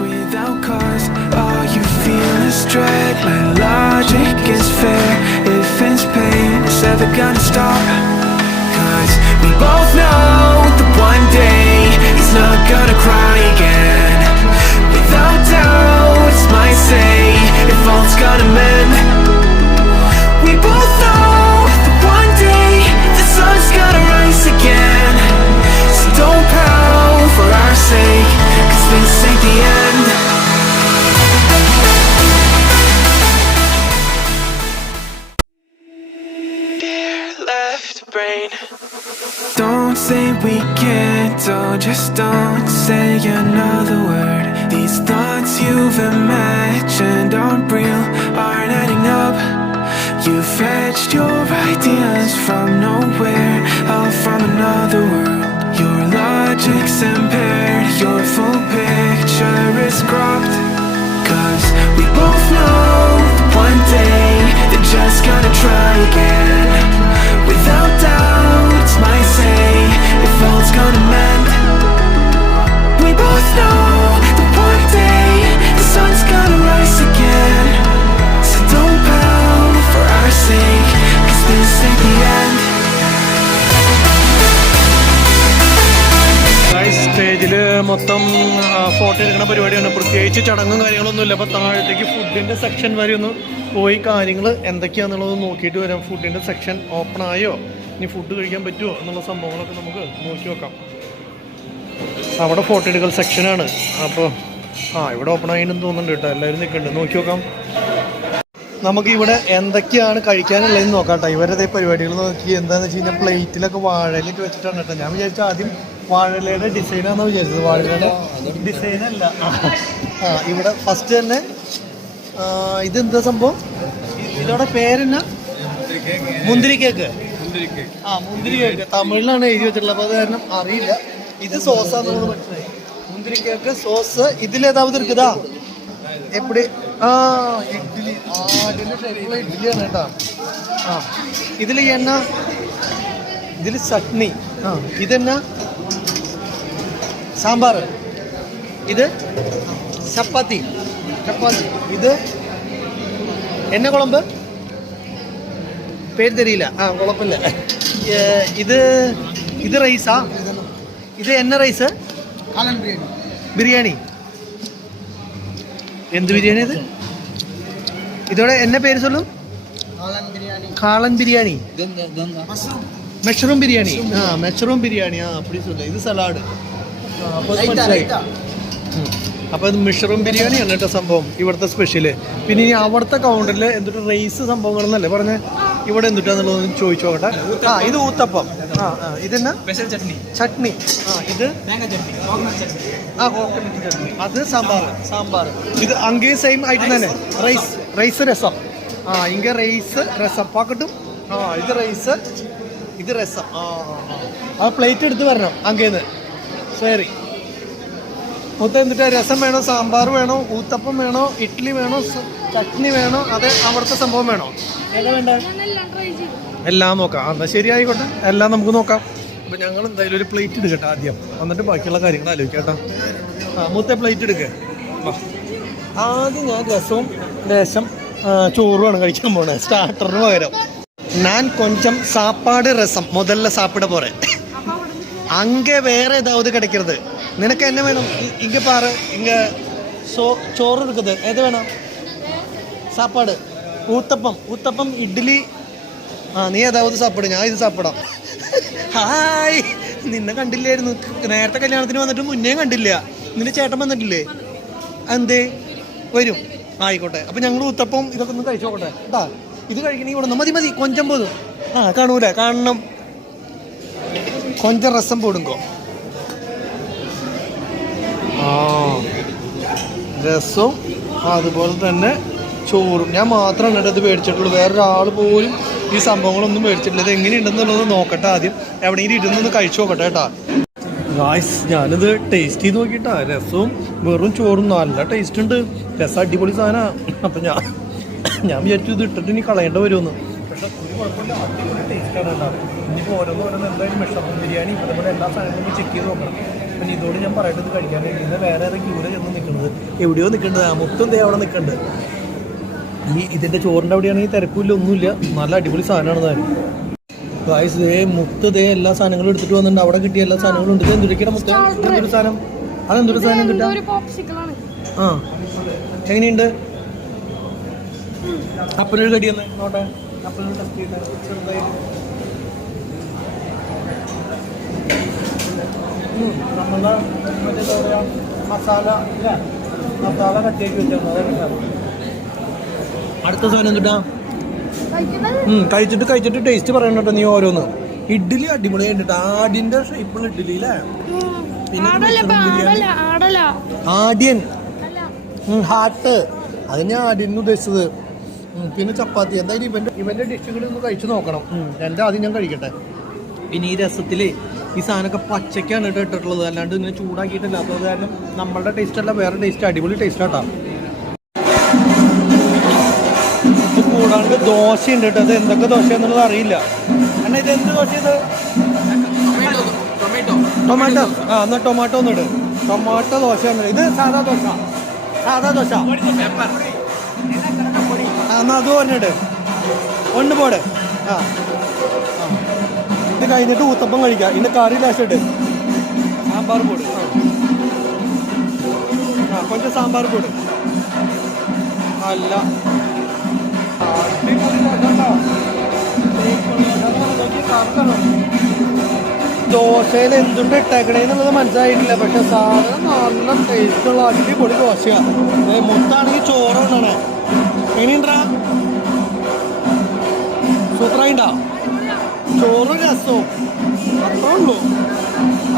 Without cause, all you feel is dread. When logic is fair, if it's pain, it's ever gonna stop. Cause we both know that one day he's not gonna cry again. Without doubt, it's my say, if all's gonna mend. We both know that one day the sun's gonna rise again. So don't pout for our sake, cause this ain't the end. Dear left brain, don't say we can't, oh just don't say another word. These thoughts you've imagined aren't real, aren't adding up. You fetched your ideas from nowhere, all from another world. Your logic's impaired, your full picture is cropped. Cause we both know that one day they're just gonna try again. Without doubt, it's my say, if all's gonna mend. We both know that one day the sun's gonna rise again. So don't pout for our sake, cause this ain't the end. സ്റ്റേജിൽ മൊത്തം photo എടുക്കുന്ന പരിപാടിയാണ്. പ്രത്യേകിച്ച് ചടങ്ങും കാര്യങ്ങളൊന്നുമില്ല. അപ്പോൾ താഴത്തേക്ക് ഫുഡിൻ്റെ സെക്ഷൻ വരെ ഒന്ന് പോയി കാര്യങ്ങൾ എന്തൊക്കെയാണെന്നുള്ളത് നോക്കിയിട്ട് വരാം. ഫുഡിൻ്റെ സെക്ഷൻ ഓപ്പൺ ആയോ, ഇനി ഫുഡ് കഴിക്കാൻ പറ്റുമോ എന്നുള്ള സംഭവങ്ങളൊക്കെ നമുക്ക് നോക്കി നോക്കാം. അവിടെ ഫോട്ടോ എടുക്കൽ സെക്ഷനാണ്. അപ്പോൾ ഇവിടെ ഓപ്പൺ ആയിട്ടുണ്ടെന്ന് തോന്നുന്നുണ്ട് കേട്ടോ. എല്ലാവരും നിൽക്കുന്നുണ്ട്, നോക്കി നോക്കാം. നമുക്ക് ഇവിടെ എന്തൊക്കെയാണ് കഴിക്കാനുള്ളതെന്ന് നോക്കാം കേട്ടോ. ഇവരുടെ പരിപാടികൾ നോക്കി എന്താണെന്ന് വെച്ച് കഴിഞ്ഞാൽ പ്ലേറ്റിലൊക്കെ വാഴയിലിട്ട് വെച്ചിട്ടാണ് കേട്ടോ. ഞാൻ വിചാരിച്ചു ആദ്യം വാഴയിലയുടെ ഡിസൈനാണെന്ന് വിചാരിച്ചത്. വാഴയിലയുടെ ഡിസൈനല്ല. ഇവിടെ ഫസ്റ്റ് തന്നെ ഇതെന്താ സംഭവം, ഇതോടെ പേരെന്നാ? മുന്തിരി കേക്ക്. മുന്തിരി കേക്ക് തമിഴിലാണ് എഴുതി വെച്ചിട്ടുള്ളത്, അപ്പോൾ അത് കാരണം അറിയില്ല. ഇത് സോസാന്നുള്ളത് മനസ്സിലായി. മുന്തിരി കേക്ക് സോസ്. ഇതിലേതാവത് இருக்குதா എപ്പടി? ഇഡ്ഡലി. ഇതിൻ്റെ ഷേപ്പിലുള്ള ഇഡ്ഡലിയാണ് കേട്ടോ. ഇതിൽ എന്നാ? ഇതിൽ ചട്നി. ഇതെന്നാ? സാമ്പാർ. ഇത് ചപ്പാത്തി. ഇത് എന്നെ കുളമ്പ്, പേര് തരിയില്ല. കുഴപ്പമില്ല. ഇത് റൈസാ? ഇത് എന്ന റൈസ്? ബിരിയാണി. എന്ത് ബിരിയാണി ഇത്? ഇതോടെ എന്നെ പേര് ചൊല്ലും? കാളൻ ബിരിയാണി. മഷ്റൂം ബിരിയാണി. മഷ്റൂം ബിരിയാണി. അപ്പടി ചൊല്ല. ഇത് സലാഡ്. അപ്പോൾ ഇത് മഷ്റൂം ബിരിയാണിയാണ് കേട്ടോ സംഭവം, ഇവിടുത്തെ സ്പെഷ്യല്. പിന്നെ ഇനി അവിടുത്തെ കൗണ്ടറിൽ എന്തൊരു റൈസ് സംഭവങ്ങളെന്നല്ലേ പറഞ്ഞേ, ഇവിടെ എന്തുട്ടാന്നുള്ളത് ചോദിച്ചു നോക്കട്ടെ. ഇത് ഊത്തപ്പം. ഇതെന്നാ? ചട്നി. ഇത് കോക്കനട്ട് ചട്നി. അത് സാമ്പാർ. ഇത് അങ്ങേ സെയിം ആയിട്ട് തന്നെ റൈസ് രസം. ഇങ്ങ റൈസ് രസം പാക്കട്ടും. ഇത് റൈസ്, ഇത് രസം. പ്ലേറ്റ് എടുത്ത് വരണം അങ്ങേന്ന്. ശരി. മൊത്തം എന്നിട്ട് രസം വേണോ, സാമ്പാർ വേണോ, ഊത്തപ്പം വേണോ, ഇഡ്ഡലി വേണോ, ചട്നി വേണോ, അതെ അവിടുത്തെ സംഭവം വേണോ? ഏതാ വേണ്ട? എല്ലാം നോക്കാം. എന്നാൽ ശരിയായിക്കോട്ടെ, എല്ലാം നമുക്ക് നോക്കാം. അപ്പം ഞങ്ങൾ എന്തായാലും ഒരു പ്ലേറ്റ് എടുക്കട്ടെ ആദ്യം, എന്നിട്ട് ബാക്കിയുള്ള കാര്യങ്ങൾ ആലോചിക്കാം കേട്ടോ. മൂത്ത പ്ലേറ്റ് എടുക്കുക. ആദ്യം ഞാൻ രസവും ലേശം ചോറുമാണ് കഴിക്കാൻ പോണേ സ്റ്റാർട്ടറിന് പകരം. ഞാൻ കൊഞ്ചം സാപ്പാട് രസം முதல்ல சாப்பிட போறேன். அங்கே வேற ஏதாவது கிடைக்கிறது? നിനക്ക് എന്നെ വേണം? ഇങ്ങ പാറ്. ഇങ്ങ ചോറ് എടുക്കുന്നത് ഏത് വേണം? സാപ്പാട്. ഊത്തപ്പം ഇഡ്ഡലി. നീ ഏതാവത് സാപ്പാട്, ഞാൻ ഇത് സാപ്പിടാം. ഹായ്, നിന്നെ കണ്ടില്ലായിരുന്നു. നേരത്തെ കല്യാണത്തിന് വന്നിട്ട് മുന്നേ കണ്ടില്ല. നിന്റെ ചേട്ടൻ വന്നിട്ടില്ലേ? എന്തേ? വരും. ആയിക്കോട്ടെ. അപ്പം ഞങ്ങൾ ഊത്തപ്പം ഇതൊക്കെ ഒന്ന് കഴിച്ചു നോക്കട്ടെ കേട്ടാ. ഇത് കഴിക്കണമെങ്കിൽ ഇവിടെ നിന്ന് മതി കൊഞ്ചം പോതും. കാണൂല, കാണണം. കൊഞ്ചം രസം പോടുങ്കോ. രസവും അതുപോലെ തന്നെ ചോറും. ഞാൻ മാത്രമാണ് ഇത് മേടിച്ചിട്ടുള്ളൂ, വേറൊരാൾ പോലും ഈ സംഭവങ്ങളൊന്നും മേടിച്ചിട്ടില്ല. ഇത് എങ്ങനെയുണ്ടെന്നുള്ളത് നോക്കട്ടെ ആദ്യം. എവിടെയെങ്കിലും ഇരുന്നൊന്ന് കഴിച്ചു നോക്കട്ടെ കേട്ടാ. ഗായ്സ്, ഞാനിത് ടേസ്റ്റ് ചെയ്ത് നോക്കിയിട്ടാ. രസവും വെറും ചോറും നല്ല ടേസ്റ്റ് ഉണ്ട്. രസം അടിപൊളി സാധനമാണ്. അപ്പം ഞാൻ വിചാരിച്ചു ഇത് ഇട്ടിട്ട് ഇനി കളയേണ്ട വരുമെന്ന്. പക്ഷെ ഒരു കുഴപ്പമില്ല, അടിപൊളി ടേസ്റ്റാണ് ഉണ്ടാവും. ഇനിയിപ്പോൾ ഓരോന്ന് എന്തായാലും മെഷർമെൻറ്റ് ബിരിയാണി അതേപോലെ എല്ലാ സാധനങ്ങളും ചെക്ക് ചെയ്ത് നോക്കണം. പിന്നെ ഇതോട് ഞാൻ പറയട്ടെ, ഇത് കഴിക്കാൻ വേണ്ടി ഇന്ന് വേറെ ഏറെ ക്യൂടെ ചെന്ന് നിൽക്കുന്നത്, എവിടെയോ നിൽക്കേണ്ടത്, മൊത്തം ദേ അവിടെ നിൽക്കുന്നുണ്ട്. ഇതിൻ്റെ ചോറിൻ്റെ അവിടെയാണെങ്കിൽ തിരക്കില്ല, ഒന്നുമില്ല, നല്ല അടിപൊളി സാധനമാണ് താൻ. ഗായ്സ് ദേ മുത്ത് ദേ എല്ലാ സാധനങ്ങളും എടുത്തിട്ട് വന്നിട്ടുണ്ട്. അവിടെ കിട്ടിയ എല്ലാ സാധനങ്ങളും ഉണ്ട്. ഇത് എന്തൊരിക്കണം മുത്ത്? എന്തൊരു സാധനം? അതെന്തൊരു സാധനം കിട്ടാ? ആ എങ്ങനെയുണ്ട്? അപ്പനൊരു കടിയെന്ന് നോട്ടെ, അപ്പനൊരു ടെസ്റ്റ് ചെയ്ത് ചെറുതായിട്ട്. നമ്മളെ മറ്റേ പറയാ മസാല ഇല്ല, മസാല കട്ടിയാക്കി വെച്ചാൽ അതൊക്കെ. അടുത്ത സാധനം കിട്ടാ? കഴിച്ചിട്ട് ടേസ്റ്റ് പറയണം കേട്ടോ നീ ഓരോന്ന്. ഇഡ്ഡലി അടിപൊളിയായിട്ട്, ആടിന്റെ ഷേപ്പുള്ള ഇഡ്ഡലി അല്ലേ? ആദ്യൻ ഹാർട്ട്, അത് ഞാൻ ആദ്യം ഉദ്ദേശിച്ചത്. പിന്നെ ചപ്പാത്തി. എന്തായാലും ഇവന്റെ ഡിഷുകൾ ഒന്ന് കഴിച്ചു നോക്കണം. എൻ്റെ ആദ്യം ഞാൻ കഴിക്കട്ടെ. പിന്നെ ഈ രസത്തില് ഈ സാധനമൊക്കെ പച്ചക്കാണ് ഇട്ടിട്ടുള്ളത്, അല്ലാണ്ട് ഇങ്ങനെ ചൂടാക്കിയിട്ടില്ല. അത് കാരണം നമ്മളുടെ ടേസ്റ്റ് അല്ല, വേറെ ടേസ്റ്റ്, അടിപൊളി ടേസ്റ്റ് ആട്ടാ. ഇത് കൂടാണ്ട് ദോശ ഉണ്ട് കേട്ടോ. അത് എന്തൊക്കെ ദോശ എന്നുള്ളത് അറിയില്ല. എന്നാ ഇത് എന്ത് ദോശ? ഇത് ടൊമാറ്റോ. ആ എന്നാ ടൊമാറ്റോ ഒന്നിട്. ടൊമാറ്റോ ദോശയാണ് ഇത്. സാധാ ദോശ ആ എന്നാ അത് പറഞ്ഞിട്ട് ഒന്ന് പോടെ. ആ ഇത് കഴിഞ്ഞിട്ട് ഊത്തപ്പം കഴിക്കാം. ഇതിൻ്റെ കറി ലാസ്റ്റ് ഇട്ട് സാമ്പാർ പൊടി. ആ കൊഞ്ചം സാമ്പാർ പൊടി അല്ല. ദോശയിൽ എന്തുണ്ട് ഇട്ടേക്കണേന്നുള്ളത് മനസ്സിലായിട്ടില്ല. പക്ഷെ സാധനം നല്ല ടേസ്റ്റുള്ള അടിപൊളി ദോശയാണ്. മൊത്താണെങ്കിൽ ചോറ് കൊണ്ടാണ്. എങ്ങനെയുണ്ടാ? സൂപ്പറായിണ്ടാ? ചോറും രസവും അത്രേ ഉള്ളൂ.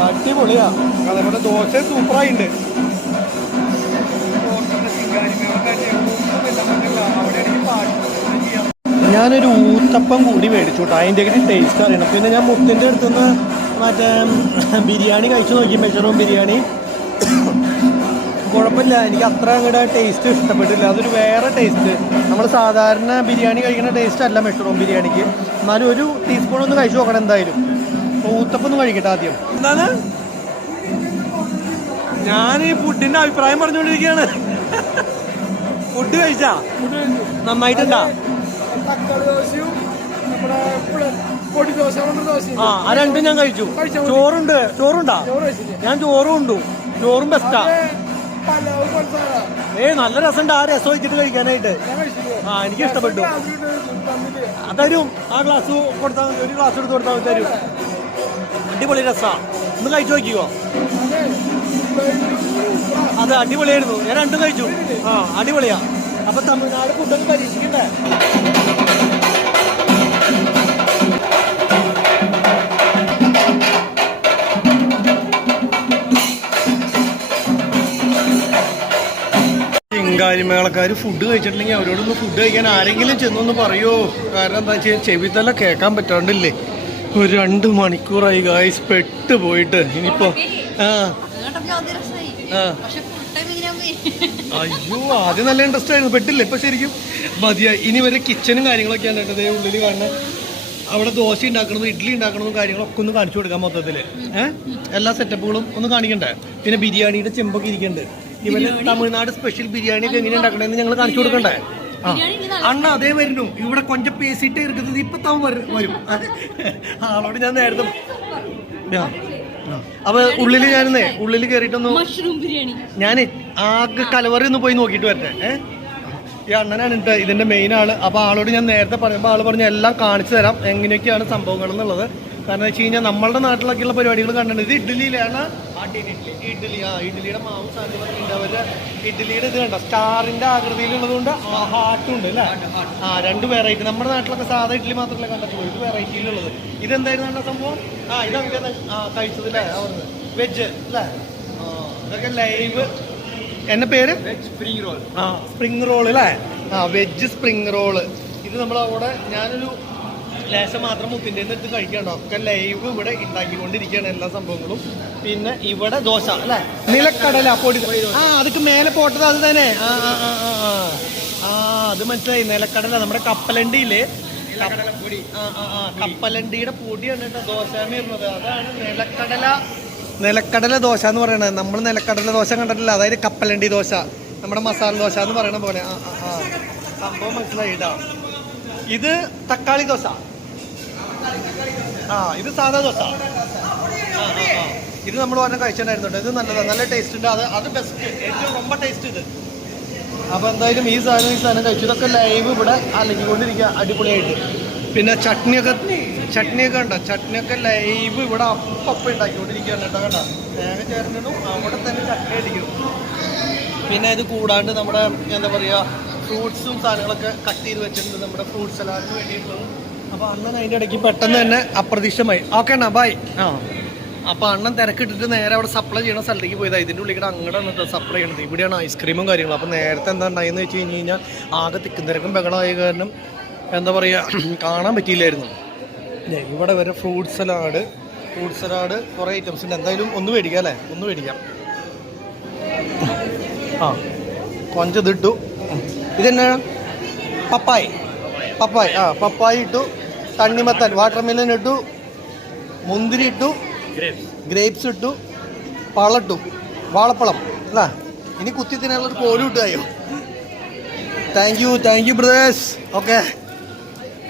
അടിപൊളിയാ. അതേപോലെ ദോശ സൂപ്പറായിട്ടുണ്ട്. ഞാനൊരു ഊത്തപ്പം കൂടി മേടിച്ചു കേട്ടോ. അതിൻ്റെ ടേസ്റ്റ് അറിയണം. പിന്നെ ഞാൻ മുത്തിൻ്റെ അടുത്തുനിന്ന് മറ്റേ ബിരിയാണി കഴിച്ചു നോക്കി, മെഷറൂം ബിരിയാണി. കുഴപ്പമില്ല, എനിക്ക് അത്ര അങ്ങോട്ട് ടേസ്റ്റ് ഇഷ്ടപ്പെട്ടില്ല. അതൊരു വേറെ ടേസ്റ്റ്. നമ്മൾ സാധാരണ ബിരിയാണി കഴിക്കുന്ന ടേസ്റ്റ് അല്ല മെഷറൂം ബിരിയാണിക്ക്. എന്നാലും ഒരു ടീസ്പൂൺ ഒന്ന് കഴിച്ചു നോക്കണം എന്തായാലും. ഊത്തപ്പം ഒന്ന് കഴിക്കട്ടെ ആദ്യം. എന്താണ് ഞാൻ ഈ ഫുഡിൻ്റെ അഭിപ്രായം പറഞ്ഞുകൊണ്ടിരിക്കുകയാണ്. ഫുഡ് കഴിച്ചാ? നന്നായിട്ടുണ്ടാ? ആ രണ്ടും ഞാൻ കഴിച്ചു. ചോറുണ്ടാ? ഞാൻ ചോറും ഉണ്ടു. ചോറും ബെസ്റ്റാ. നല്ല രസമുണ്ട്. ആ രസം വെച്ചിട്ട് കഴിക്കാനായിട്ട്. ആ എനിക്ക് ഇഷ്ടപ്പെട്ടു. തരും. ആ ഗ്ലാസ് കൊടുത്താൽ ഒരു ഗ്ലാസ് എടുത്ത് കൊടുത്താൽ തരും. അടിപൊളി രസാ. ഒന്ന് കഴിച്ചു നോക്കിക്കോ. അത് അടിപൊളിയായിരുന്നു. ഞാൻ രണ്ടും കഴിച്ചു. ആ അടിപൊളിയാ. അപ്പൊ തമിഴ്നാട് ഫുഡൊക്കെ പരീക്ഷിക്കണ്ടേ? കാര്യമേളക്കാർ ഫുഡ് കഴിച്ചിട്ടുണ്ടെങ്കിൽ അവരോടൊന്ന് ഫുഡ് കഴിക്കാൻ ആരെങ്കിലും ചെന്നൊന്ന് പറയുമോ? കാരണം എന്താ വെച്ചാൽ ചെവിത്തല കേൾക്കാൻ പറ്റാണ്ടില്ലേ. ഒരു 2 മണിക്കൂറായി ഗായ്സ് പെട്ട് പോയിട്ട്. ഇനിയിപ്പോ അയ്യോ ആദ്യം നല്ല ഇൻട്രസ്റ്റ് ആയിരുന്നു, പെട്ടില്ലേ? ഇപ്പൊ ശരിക്കും മതിയായി. ഇനി വരെ കിച്ചണും കാര്യങ്ങളൊക്കെയാണ് കേട്ടത് ഉള്ളിൽ കാണുന്നത്. അവിടെ ദോശ ഉണ്ടാക്കണതും ഇഡ്ഡലി ഉണ്ടാക്കണതും കാര്യങ്ങളൊക്കെ ഒന്ന് കാണിച്ചു കൊടുക്കാം മൊത്തത്തിൽ. എല്ലാ സെറ്റപ്പുകളും ഒന്ന് കാണിക്കണ്ടേ? പിന്നെ ബിരിയാണിയുടെ ചെമ്പൊക്കെ ഇരിക്കണ്ട്. ഇവര് തമിഴ്നാട് സ്പെഷ്യൽ ബിരിയാണി ഒക്കെ എങ്ങനെ ഉണ്ടാക്കണേന്ന് ഞങ്ങൾ കാണിച്ചു കൊടുക്കണ്ടേ? അണ്ണ അതേ വരുന്നു. ഇവിടെ കൊഞ്ചം പേസിട്ട് ഇരിക്കുന്നത് ഇപ്പൊ താൻ വരും. ആളോട് ഞാൻ നേരത്തെ അപ്പൊ ഉള്ളിൽ കയറിയിട്ടൊന്ന് ഞാൻ ആകെ കലവറി ഒന്ന് പോയി നോക്കിയിട്ട് വരട്ടെ. ഈ അണ്ണനാണ് ഇതിന്റെ മെയിൻ ആള്. അപ്പൊ ആളോട് ഞാൻ നേരത്തെ പറയുമ്പോൾ ആള് പറഞ്ഞ എല്ലാം കാണിച്ചു തരാം എങ്ങനെയൊക്കെയാണ് സംഭവങ്ങൾ എന്നുള്ളത്. കാരണം വെച്ച് കഴിഞ്ഞാൽ നമ്മളുടെ നാട്ടിലൊക്കെയുള്ള പരിപാടികൾ കണ്ടിട്ടുണ്ട്. ഇത് ഇഡ്ഡലിയിലാണ്. ഇഡ്ഡലിയുടെ മാവും സാധനങ്ങളൊക്കെ ഉണ്ട്. അവരുടെ ഇഡ്ഡലിയുടെ ഇത് കണ്ട സ്റ്റാറിന്റെ ആകൃതിയിലുള്ളത് കൊണ്ട് ഹാർട്ടും ഉണ്ട് അല്ലേ? ആ 2 വെറൈറ്റി. നമ്മുടെ നാട്ടിലൊക്കെ സാധാ ഇഡ്ഡലി മാത്രമല്ല കണ്ടിട്ടുള്ളൂ. ഇത് വെറൈറ്റിയിലുള്ളത്. ഇതെന്തായിരുന്നു സംഭവം? ഇതൊക്കെ കഴിച്ചതല്ലേ അവിടുന്ന്? വെജ് അല്ലേ? ഇതൊക്കെ ലൈവ്. എന്റെ പേര് സ്പ്രിംഗ് റോൾ. സ്പ്രിംഗ് റോൾ അല്ലേ? Veg spring role. ഇത് നമ്മളവിടെ ഞാനൊരു ലേശം മാത്രം മുത്തിൻ്റെ എടുത്ത് കഴിക്കാണ്ടോ. ഒക്കെ ലൈവ് ഇവിടെ ഉണ്ടാക്കിക്കൊണ്ടിരിക്കുകയാണ് എല്ലാ സംഭവങ്ങളും. പിന്നെ ഇവിടെ ദോശ അല്ലേ? നിലക്കടല പൊടി. അതൊക്കെ മേലെ പോട്ടത് അത് തന്നെ. അത് മനസ്സിലായി. നിലക്കടല നമ്മുടെ കപ്പലണ്ടിയില് കപ്പലണ്ടിയുടെ പൊടിയാണ് കേട്ടോ ദോശ വരുന്നത്. അതാണ് നിലക്കടല ദോശ എന്ന് പറയുന്നത്. നമ്മൾ നിലക്കടല ദോശ കണ്ടിട്ടില്ല, അതായത് കപ്പലണ്ടി ദോശ, നമ്മുടെ മസാല ദോശ എന്ന് പറയുന്ന പോലെ. സംഭവം മനസ്സിലായിട്ടാ. ഇത് തക്കാളി ദോശ, ഇത് സാധാ ദോശ. ഇത് നമ്മൾ പറഞ്ഞ കഴിച്ചിട്ടുണ്ടായിരുന്നുണ്ട്. ഇത് നല്ലതാണ്, നല്ല ടേസ്റ്റ് ഉണ്ട്. അത് ബെസ്റ്റ്, ഏറ്റവും ரொம்ப ടേസ്റ്റ് ഇത്. അപ്പോൾ എന്തായാലും ഈ സാധനം കഴിച്ചു. ഇതൊക്കെ ലൈവ് ഇവിടെ അലക്കിക്കൊണ്ടിരിക്കുക അടിപൊളിയായിട്ട്. പിന്നെ ചട്നിയൊക്കെ ഉണ്ടോ, ചട്നിയൊക്കെ ലൈവ് ഇവിടെ അപ്പം ഉണ്ടാക്കിക്കൊണ്ടിരിക്കുകയാണ് കേട്ടോ. കേട്ടോ, തേങ്ങ ചേർന്നിടും, അവിടെ തന്നെ ചട്നി അടിക്കും. പിന്നെ ഇത് കൂടാണ്ട് നമ്മുടെ എന്താ പറയുക, ഫ്രൂട്ട്സും സാധനങ്ങളൊക്കെ കട്ട് ചെയ്ത് വെച്ചിട്ടുണ്ട് നമ്മുടെ ഫ്രൂട്ട് സലാഡിന് വേണ്ടിയിട്ടുള്ളത്. അപ്പോൾ അണ്ണൻ അതിൻ്റെ ഇടയ്ക്ക് പെട്ടെന്ന് തന്നെ അപ്രതീക്ഷിതമായി. Okay Anna by. അപ്പോൾ അണ്ണൻ തിരക്കിട്ടിട്ട് നേരെ അവിടെ സപ്ലൈ ചെയ്യണ സ്ഥലത്തേക്ക് പോയതാണ്. ഇതിൻ്റെ ഉള്ളിൽ അങ്ങോട്ട് വന്നിട്ട് സപ്ലൈ ചെയ്യണത്. ഇവിടെയാണ് ഐസ്ക്രീമും കാര്യങ്ങളും. അപ്പോൾ നേരത്തെ എന്താ ഉണ്ടായെന്ന് വെച്ച് കഴിഞ്ഞാൽ ആകെ തിക്കും തിരക്കും ബഹളമായ കാരണം എന്താ പറയുക, കാണാൻ പറ്റിയില്ലായിരുന്നു. ഇവിടെ വരെ ഫ്രൂട്ട് സലാഡ് കുറേ ഐറ്റംസ് ഉണ്ട്. എന്തായാലും ഒന്ന് മേടിക്കാം അല്ലേ, ഒന്ന് മേടിക്കാം. കൊഞ്ചതിട്ടു. ഇതെന്നാ പപ്പായ പപ്പായ ഇട്ടു, തണ്ണിമത്തൻ വാട്ടർമെലൻ ഇട്ടു, മുന്തിരി ഇട്ടു, ഗ്രേപ്സ് ഇട്ടു, പളട്ടു, വാളപ്പളം അല്ല. ഇനി കുത്തി തിന്നാനുള്ളൊരു കോലും ഇട്ടായോ. Thank you brothers. ഓക്കെ.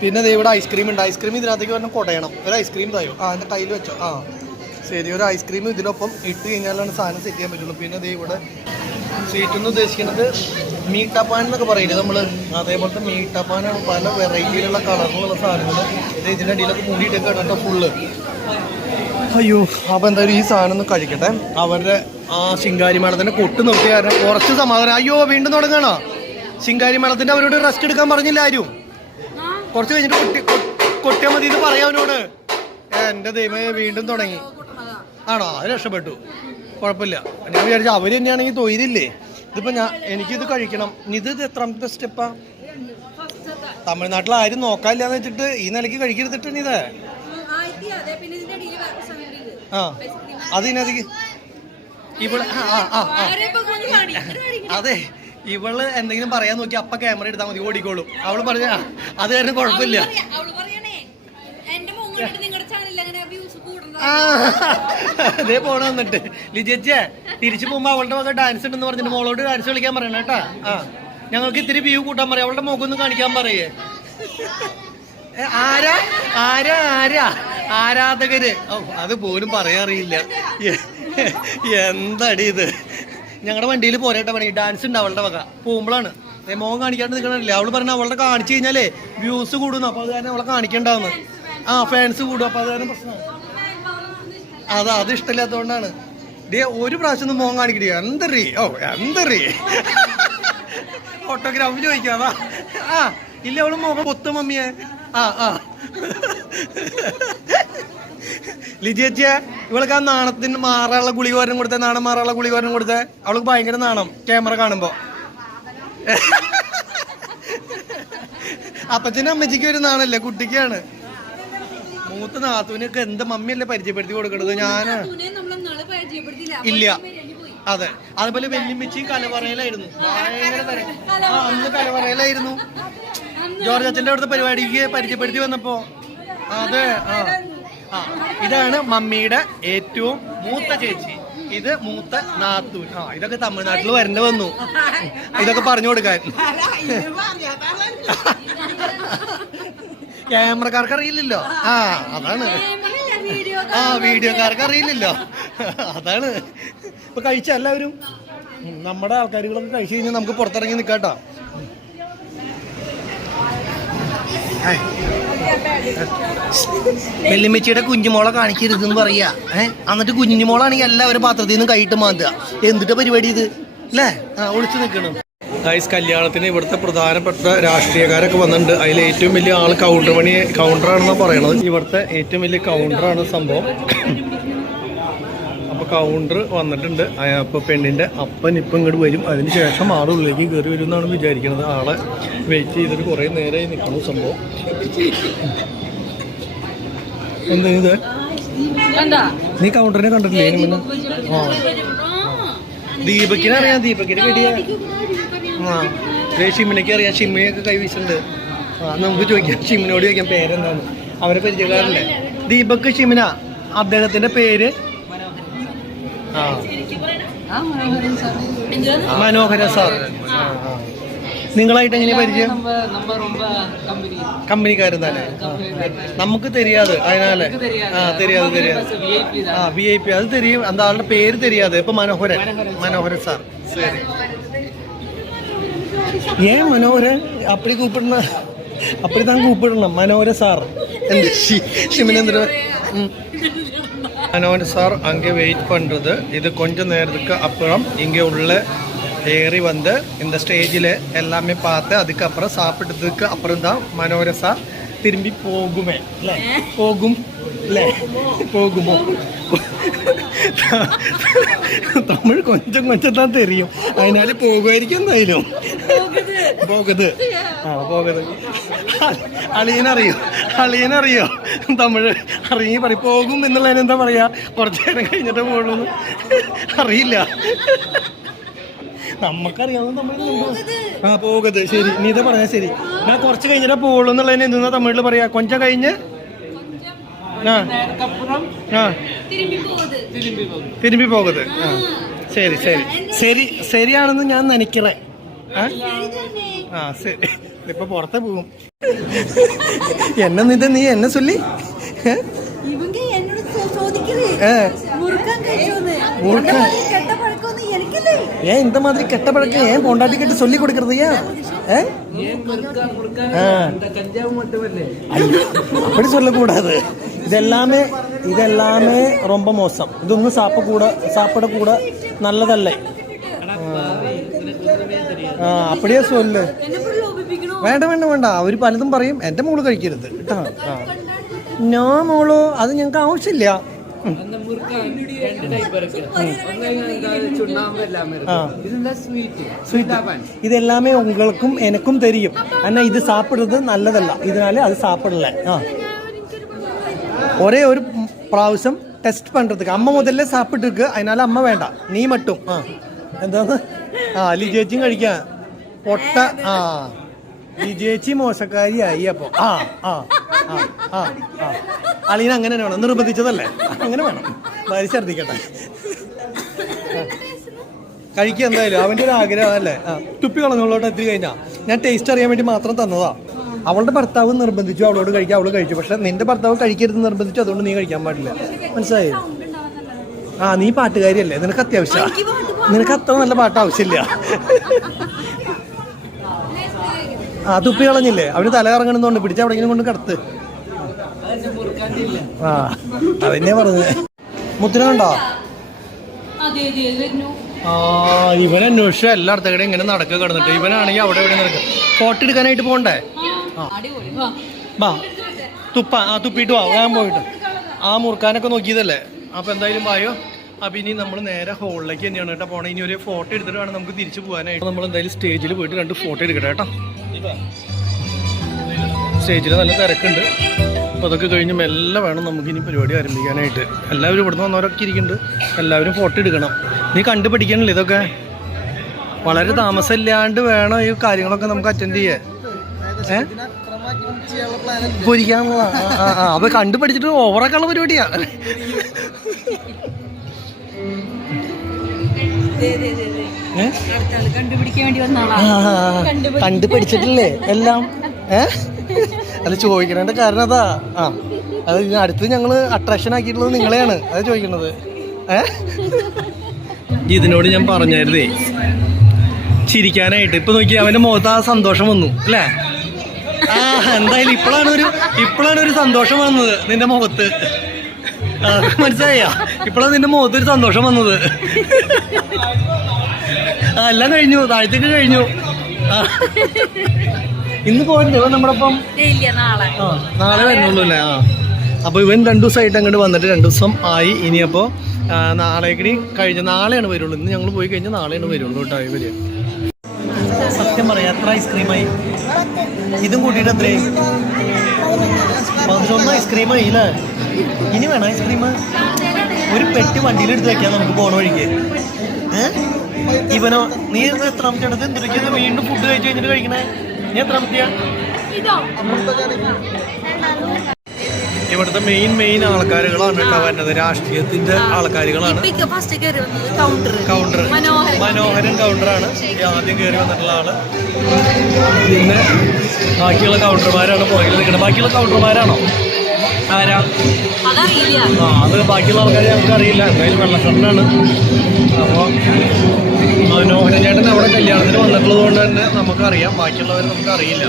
പിന്നെ ഇവിടെ ഐസ്ക്രീം ഉണ്ട്. ഐസ്ക്രീം ഇതിനകത്തേക്ക് പറഞ്ഞാൽ കൊടയണം. ഒരു ഐസ്ക്രീം തായോ. എൻ്റെ കയ്യിൽ വെച്ചോ. ശരി, ഒരു ഐസ്ക്രീം ഇതിനൊപ്പം ഇട്ട് കഴിഞ്ഞാലാണ് സാധനം സെറ്റ് ചെയ്യാൻ പറ്റുള്ളൂ. പിന്നെ ഇവിടെ സ്വീറ്റ് എന്ന് ഉദ്ദേശിക്കുന്നത് മീട്ടാപ്പാൻ എന്നൊക്കെ പറയില്ലേ നമ്മൾ, അതേപോലത്തെ മീട്ടാപ്പാനാണ്. പല വെറൈറ്റിയിലുള്ള കളറിലുള്ള സാധനങ്ങൾ ഇതിൻ്റെ അടിയിലൊക്കെ മൂടിയിട്ടൊക്കെ കേട്ടോ ഫുള്ള്. അയ്യോ, അപ്പോൾ എന്തായാലും ഈ സാധനം ഒന്ന് കഴിക്കട്ടെ. അവരുടെ ശിങ്കാരി മേളത്തിൻ്റെ കൊട്ട് നിർത്തിയ കാരണം കുറച്ച് സമാധാനം. അയ്യോ, വീണ്ടും തുടങ്ങണോ ശിങ്കാരി മേളത്തിൻ്റെ? അവരോട് റെസ്റ്റ് എടുക്കാൻ പറഞ്ഞില്ല ആരും. കുറച്ച് കഴിഞ്ഞിട്ട് കൊട്ടിയാൽ മതി എന്ന് പറയാം അവനോട്. എൻ്റെ ദൈവമേ, വീണ്ടും തുടങ്ങി. ആണോ? അത് രക്ഷപ്പെട്ടു, കുഴപ്പമില്ല. ഞാൻ വിചാരിച്ചു അവർ തന്നെയാണെങ്കിൽ തൊഴിലില്ലേ. ഇതിപ്പോൾ എനിക്കിത് കഴിക്കണം. ഇത് എത്രാമത്തെ സ്റ്റെപ്പാ? തമിഴ്നാട്ടിൽ ആരും നോക്കാനില്ലാന്ന് വെച്ചിട്ട് ഈ നിലയ്ക്ക് കഴിക്കരുതിട്ടാണ് ഇത്. അതിനധികം ഇവിടെ അതെ, ഇവള് എന്തെങ്കിലും പറയാൻ നോക്കി അപ്പ ക്യാമറ എടുത്താൽ മതി, ഓടിക്കോളും. അവള് പറഞ്ഞ അത് കാരണം കുഴപ്പമില്ല. അതേ പോണ വന്നിട്ട് ലിജേച്ചിയെ തിരിച്ചു പോകുമ്പോ അവളുടെ വക ഡാൻസ് ഉണ്ടെന്ന് പറഞ്ഞിട്ട് മോളോട് ഡാൻസ് കളിക്കാൻ പറയണം കേട്ടാ. ഞങ്ങൾക്ക് ഇത്തിരി വ്യൂ കൂട്ടാൻ പറയാം. അവളുടെ മുഖം ഒന്ന് കാണിക്കാൻ പറയേ. ആരാധകര് അത് പോലും പറയാറിയില്ല. എന്താടി ഇത്? ഞങ്ങളുടെ വണ്ടിയിൽ പോരേട്ട പണി. ഡാൻസ് ഉണ്ട് അവളുടെ വക. പോകുമ്പോഴാണ് മോൻ കാണിക്കാണ്ട് നിൽക്കണില്ല. അവള് പറഞ്ഞ അവളുടെ കാണിച്ചു കഴിഞ്ഞാലേ വ്യൂസ് കൂടുന്നു. അപ്പൊ അത് കാരണം അവളെ കാണിക്കണ്ടാവുന്നു. ഫാൻസ് കൂടും. അപ്പൊ അത് കാരണം പ്രശ്നമാണ്. അത് ഇഷ്ടമില്ലാത്തതുകൊണ്ടാണ്. ഒരു പ്രാവശ്യം ഒന്ന് മോൻ കാണിക്കണേ. എന്തറി ഓട്ടോഗ്രാഫ് ചോദിക്കാവാ. ഇല്ല, അവള് മുഖം പൊത്തു മമ്മിയെ. ലിജിയച്ചിയെ ഇവൾക്ക് ആ നാണത്തിന് മാറാനുള്ള ഗുളികോരം കൊടുത്തേ, നാണം മാറാനുള്ള ഗുളികോരം കൊടുത്തേ. അവൾക്ക് ഭയങ്കര നാണം ക്യാമറ കാണുമ്പോ. അപ്പച്ചനും അമ്മച്ചിക്കും ഒരു നാണല്ലേ, കുട്ടിക്കാണ്. മൂത്ത നാത്തൂനൊക്കെ എന്താ മമ്മിയല്ലേ പരിചയപ്പെടുത്തി കൊടുക്കണത്. ഞാന് ഇല്ല. അതെ, അതുപോലെ വെല്ലുമിച്ചി കലവറയിലായിരുന്നു. ഭയങ്കര അന്ന് കലവറയിലായിരുന്നു. ജോർജ് അച്ഛൻ്റെ അവിടുത്തെ പരിപാടിക്ക് പരിചയപ്പെടുത്തി വന്നപ്പോ. അതെ. ഇതാണ് മമ്മിയുടെ ഏറ്റവും മൂത്ത ചേച്ചി. ഇത് മൂത്ത നാത്തൂൻ. ഇതൊക്കെ തമിഴ്നാട്ടിൽ വരേണ്ടി വന്നു ഇതൊക്കെ പറഞ്ഞു കൊടുക്കാൻ. ക്യാമറക്കാർക്ക് അറിയില്ലല്ലോ. അതാണ്. വീഡിയോക്കാർക്ക് അറിയില്ലല്ലോ. അതാണ്. ഇപ്പൊ കഴിച്ച എല്ലാവരും നമ്മുടെ ആൾക്കാരുകളൊക്കെ കഴിച്ചു കഴിഞ്ഞാൽ നമുക്ക് പുറത്തിറങ്ങി നിൽക്കാട്ടോ. വെല്ലുമിച്ചിയുടെ കുഞ്ഞുമോളെ കാണിക്കരുതെന്ന് പറയാ. എന്നിട്ട് കുഞ്ഞുമോളാണെങ്കിൽ എല്ലാവരും പാത്രത്തിൽ നിന്ന് കൈയിട്ട് മാന്തുക. എന്തിട്ട് പരിപാടി ഇത് അല്ലേ? ഒളിച്ചു നിൽക്കണം. ഗൈസ്, കല്യാണത്തിന് ഇവിടുത്തെ പ്രധാനപ്പെട്ട രാഷ്ട്രീയക്കാരൊക്കെ വന്നിട്ടുണ്ട്. അതിൽ ഏറ്റവും വലിയ ആൾ കൗണ്ടറാണെന്നാണ് പറയണത്. ഇവിടുത്തെ ഏറ്റവും വലിയ കൗണ്ടറാണ് സംഭവം. അപ്പോൾ കൗണ്ടർ വന്നിട്ടുണ്ട്. അപ്പോൾ പെണ്ണിൻ്റെ അപ്പൻ ഇപ്പം ഇങ്ങോട്ട് വരും. അതിന് ശേഷം ആൾ ഉള്ളിലേക്ക് കയറി വരും എന്നാണ് വിചാരിക്കുന്നത്. ആളെ വെയിറ്റ് ചെയ്തിട്ട് കുറേ നേരമായി നിൽക്കണം സംഭവം. എന്താ ഇത്? നീ കൗണ്ടറിനെ കണ്ടിട്ടില്ലേ? ദീപക്കിനെ അറിയാം. ദീപക്കിനെ കെട്ടിയ ഷിമ്മിനൊക്കെ അറിയാം. ഷിമ്മിയൊക്കെ കൈവീശുന്നുണ്ട്. നമുക്ക് ചോദിക്കാം, ഷിമിനോട് ചോദിക്കാം പേരെന്താണ്. അവരെ പരിചയക്കാരല്ലേ? ദീപക് ഷിമിന, അദ്ദേഹത്തിന്റെ പേര് മനോഹര സാർ. നിങ്ങളായിട്ട് എങ്ങനെ പരിചയം? കമ്പനിക്കാരൻ തന്നെ. നമുക്ക് தெரியாது അതിനാലെ தெரியாது. VIP அது தெரியும், அந்த ஆளுടെ പേര് தெரியாது. ഇപ്പൊ മനോഹര സാർ. ശരി. ஏன் மனோகரன் அப்படி கூப்பிடணும்? அப்படிதான் கூப்பிடணும், மனோகர சார். ஷிமினேந்திர மனோகர சார் அங்கே வெயிட் பண்ணுறது. இது கொஞ்ச நேரத்துக்கு அப்புறம் இங்கே உள்ள ஏறி வந்து இந்த ஸ்டேஜில் எல்லாமே பார்த்து அதுக்கப்புறம் சாப்பிட்டதுக்கு அப்புறம் தான் மனோகர சார் திரும்பி போகுமே. இல்லை போகும், இல்லை போகுமோ? തമിഴ് കൊഞ്ചം താൻ തെരിയും, അതിനാല് പോകുമായിരിക്കും. എന്തായാലും പോകത്. അളിയനറിയോ തമിഴ്? അറിയി പറയും. പോകും എന്നുള്ളതിന് എന്താ പറയാ? കുറച്ചു നേരം കഴിഞ്ഞിട്ട് പോകുള്ളൂ. അറിയില്ല, നമുക്കറിയാവുന്ന തമിഴ്. പോകത്. ശരി, നീ ഇതാ പറഞ്ഞാൽ ശരി. ഞാൻ കുറച്ച് കഴിഞ്ഞിട്ട് പോകുള്ളൂ എന്നുള്ളതിന് എന്താ തമിഴിൽ പറയാ? കൊഞ്ചം കഴിഞ്ഞ് തിരുമ്പി പോകത്. ശരി ശരി ശരി ശരിയാണെന്ന് ഞാൻ നനയ്ക്കറേ. ശരി, ഇപ്പൊ പുറത്തെ പോകും. എന്നെ നീ എന്നെ ചൊല്ലി ஏன் இந்த மாதிரி கெட்ட பழக்கம் ஏன் பொண்டாட்டி கிட்ட சொல்லி கொடுக்கறது? அப்படி சொல்லக்கூடாது. இதெல்லாமே ரொம்ப மோசம். ഇതൊന്നും சாப்பிடக்கூட நல்லதல்ல. அப்படியே சொல்லு. വേണ്ട, അവര് പലതും പറയും. എന്റെ മോള് കഴിക്കരുത് കേട്ടോ. ഞാൻ മോളോ, അത് ഞങ്ങൾക്ക് ആവശ്യമില്ല. ഇതെല്ലാമേ ഉങ്ങൾക്കും എനക്കും തെരിയും. എന്നാ ഇത് സാപ്പിടുന്നത് നല്ലതല്ല, ഇതിനാല് അത് സാപ്പിടല. ഒരേ ഒരു പ്രാവശ്യം ടെസ്റ്റ് പண்றதுக்கு അമ്മ മുതലേ സാപ്പിട്ടിருக்கு. അതിനാല അമ്മ വേണ്ട, നീ മട്ടും. എന്താന്ന് അലി ചേച്ചിയും കഴിക്കാൻ പൊട്ട. ഈ ചേച്ചി മോശക്കാരിയായി. അപ്പൊ അലീന അങ്ങനെ വേണം, നിർബന്ധിച്ചതല്ലേ, അങ്ങനെ വേണം. ഭാര്യ ഛർദിക്കട്ടെ, കഴിക്കുക എന്തായാലും. അവന്റെ ഒരു ആഗ്രഹം അല്ലേ. തുപ്പി കളഞ്ഞോളോട്ട് എത്തി കഴിഞ്ഞാ. ഞാൻ ടേസ്റ്റ് അറിയാൻ വേണ്ടി മാത്രം തന്നതാ. അവളുടെ ഭർത്താവ് നിർബന്ധിച്ചു അവളോട് കഴിക്കാൻ, അവള് കഴിച്ചു. പക്ഷെ നിന്റെ ഭർത്താവ് കഴിക്കരുത് നിർബന്ധിച്ചു, അതുകൊണ്ട് നീ കഴിക്കാൻ പാടില്ല. മനസ്സിലായി? നീ പാട്ടുകാരിയല്ലേ, നിനക്ക് അത്യാവശ്യം. നിനക്ക് അത്ര നല്ല പാട്ട് ആവശ്യമില്ല. തുപ്പി കളഞ്ഞില്ലേ? അവന് തല കറങ്ങണമെന്നുണ്ട്, പിടിച്ച എവിടെയെങ്കിലും കൊണ്ട് കിടത്ത്. അതെന്നെ പറഞ്ഞത്. മുത്തിനെ കണ്ടോ? ഇവൻ അന്വേഷിച്ച എല്ലായിടത്തും ഇങ്ങനെ നടക്കുക കിടന്നിട്ട്. ഇവനാണെങ്കിൽ അവിടെ ഇവിടെ നടക്കുക. ഫോട്ടോ എടുക്കാനായിട്ട് പോകണ്ടേ? തുപ്പിയിട്ട് വാ, ഞാൻ പോയിട്ട്. മുറുക്കാനൊക്കെ നോക്കിയതല്ലേ. അപ്പൊ എന്തായാലും വായോ. അപ്പൊ ഇനി നമ്മൾ നേരെ ഹോളിലേക്ക് തന്നെയാണ് കേട്ടോ പോണേ. ഇനി ഒരു ഫോട്ടോ എടുത്തിട്ട് വേണം നമുക്ക് തിരിച്ചു പോകാനായിട്ട്. നമ്മൾ എന്തായാലും സ്റ്റേജിൽ പോയിട്ട് 2 ഫോട്ടോ എടുക്കട്ടെ കേട്ടോ. സ്റ്റേജിൽ നല്ല തിരക്കുണ്ട്. അപ്പോൾ അതൊക്കെ കഴിഞ്ഞ് മെല്ലെ വേണം നമുക്കിനി പരിപാടി ആരംഭിക്കാനായിട്ട്. എല്ലാവരും ഇവിടുന്ന് വന്നവരൊക്കെ ഇരിക്കുന്നുണ്ട്. എല്ലാവരും ഫോട്ടോ എടുക്കണം. നീ കണ്ടുപിടിക്കണല്ലേ ഇതൊക്കെ? വളരെ താമസമില്ലാണ്ട് വേണം ഈ കാര്യങ്ങളൊക്കെ നമുക്ക് അറ്റൻഡ് ചെയ്യാൻ. പൊരിക്കാനുള്ള അപ്പൊ കണ്ടുപിടിച്ചിട്ട് ഓവറാക്കാനുള്ള പരിപാടിയാ. കണ്ടുപിടിച്ചിട്ടില്ലേ എല്ലാം? അല്ല, ചോദിക്കണേണ്ട കാരണം അതാ. അത് അടുത്ത് ഞങ്ങള് അട്രാക്ഷൻ ആക്കിയിട്ടുള്ളത് നിങ്ങളെയാണ്. അത് ചോദിക്കണത്. ഇതിനോട് ഞാൻ പറഞ്ഞായിരുന്നേ ചിരിക്കാനായിട്ട്. ഇപ്പൊ നോക്കി അവന്റെ മുഖത്ത് ആ സന്തോഷം വന്നു അല്ലേ? എന്തായാലും ഇപ്പോഴാണ് ഒരു സന്തോഷം വന്നത് നിന്റെ മുഖത്ത്. മനസ്സിലായ? ഇപ്പോഴാണ് നിന്റെ മുഖത്തൊരു സന്തോഷം വന്നത്. എല്ലാം കഴിഞ്ഞു, താഴത്തേക്ക് കഴിഞ്ഞു. ഇന്ന് പോയിട്ടുണ്ട് നമ്മുടെ ഒപ്പം? നാളെ വരുന്നുള്ളൂ അല്ലേ? അപ്പൊ ഇവൻ 2 ദിവസമായിട്ട് അങ്ങോട്ട് വന്നിട്ട് 2 ദിവസം ആയി. ഇനിയപ്പോ നാളേക്ക് കഴിഞ്ഞ നാളെയാണ് വരുള്ളൂ. ഇന്ന് ഞങ്ങൾ പോയി കഴിഞ്ഞാൽ നാളെയാണ് വരുള്ളൂ കേട്ടോ ഇവര്. സത്യം പറയാം, എത്ര ഐസ്ക്രീമായി? ഇതും കൂട്ടിയിട്ട് എത്രയായി? 11 ഐസ്ക്രീമായി അല്ലേ? ഇനി വേണം ഐസ്ക്രീം? ഒരു പെട്ടി വണ്ടിയിലെടുത്ത് വെക്കാം നമുക്ക് പോണ വഴിക്ക്. ഇവനോ? നീ എത്രാമത്തെ എടുത്ത് എന്തൊക്കെയാണ് വീണ്ടും ഫുഡ് കഴിച്ചു കഴിഞ്ഞിട്ട് കഴിക്കണേ? നീ എത്രാമത്തെയാ? ഇവിടുത്തെ മെയിൻ ആൾക്കാരുകളാണ് കേട്ടോ വരുന്നത്, രാഷ്ട്രീയത്തിന്റെ ആൾക്കാരുകളാണ്. കൗണ്ടർ മനോഹരൻ കൗണ്ടറാണ് ആദ്യം കയറി വന്നിട്ടുള്ള ആള്. പിന്നെ ബാക്കിയുള്ള കൗണ്ടർമാരാണ് പുറകിൽ നിൽക്കുന്നത്. ബാക്കിയുള്ള കൗണ്ടർമാരാണോ ആരാ? അത് ബാക്കിയുള്ള ആൾക്കാരെ നമുക്ക് അറിയില്ല. എന്തായാലും വെള്ളക്കണ്ണാണ്. അപ്പോൾ മനോഹരൻ ചേട്ടൻ അവിടെ കല്യാണത്തിന് വന്നിട്ടുള്ളത് കൊണ്ട് തന്നെ നമുക്കറിയാം, ബാക്കിയുള്ളവർ നമുക്ക് അറിയില്ല.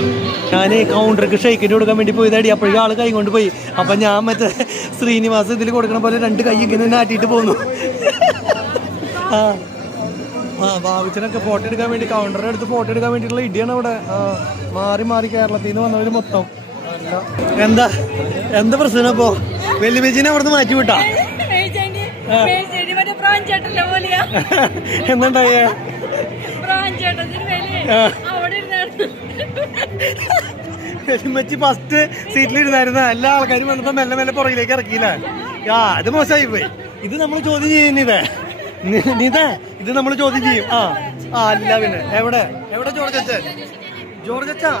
ഞാൻ കൗണ്ടർക്ക് ഷെയ്ക്കിന് കൊടുക്കാൻ വേണ്ടി പോയതാടി. അപ്പോഴേക്കും ആൾ കൈ കൊണ്ട് പോയി. അപ്പം ഞാൻ മറ്റേ ശ്രീനിവാസ് ഇതിൽ കൊടുക്കണ പോലെ 2 കൈ ഇങ്ങനെ നാട്ടിയിട്ട് പോന്നു. ഭാവിച്ചനൊക്കെ ഫോട്ടോ എടുക്കാൻ വേണ്ടി, കൗണ്ടറിൻ്റെ അടുത്ത് ഫോട്ടോ എടുക്കാൻ വേണ്ടിയിട്ടുള്ള ഇടിയാണ് അവിടെ. മാറി കേരളത്തിൽ നിന്ന് വന്നവർ മൊത്തം. എന്താ പ്രശ്നം? ഇപ്പോ വെല്ലുമേച്ചിനെ അവിടെ നിന്ന് മാറ്റി വിട്ടാ? എന്താണ്ടായേ? വെല്ലുമച്ചി ഫസ്റ്റ് സീറ്റിലിരുന്നായിരുന്ന എല്ലാ ആൾക്കാരും വന്നപ്പോ മെല്ലെ പുറകിലേക്ക് ഇറക്കിയില്ല. അത് മോശമായി പോയി. ഇത് നമ്മൾ ചോദ്യം ചെയ്യുന്നിതേ നീതേ, ഇത് നമ്മൾ ചോദ്യം ചെയ്യും. അല്ല പിന്നെ എവിടെ ജോർജ് അച്ഛൻ? ജോർജ് അച്ഛാ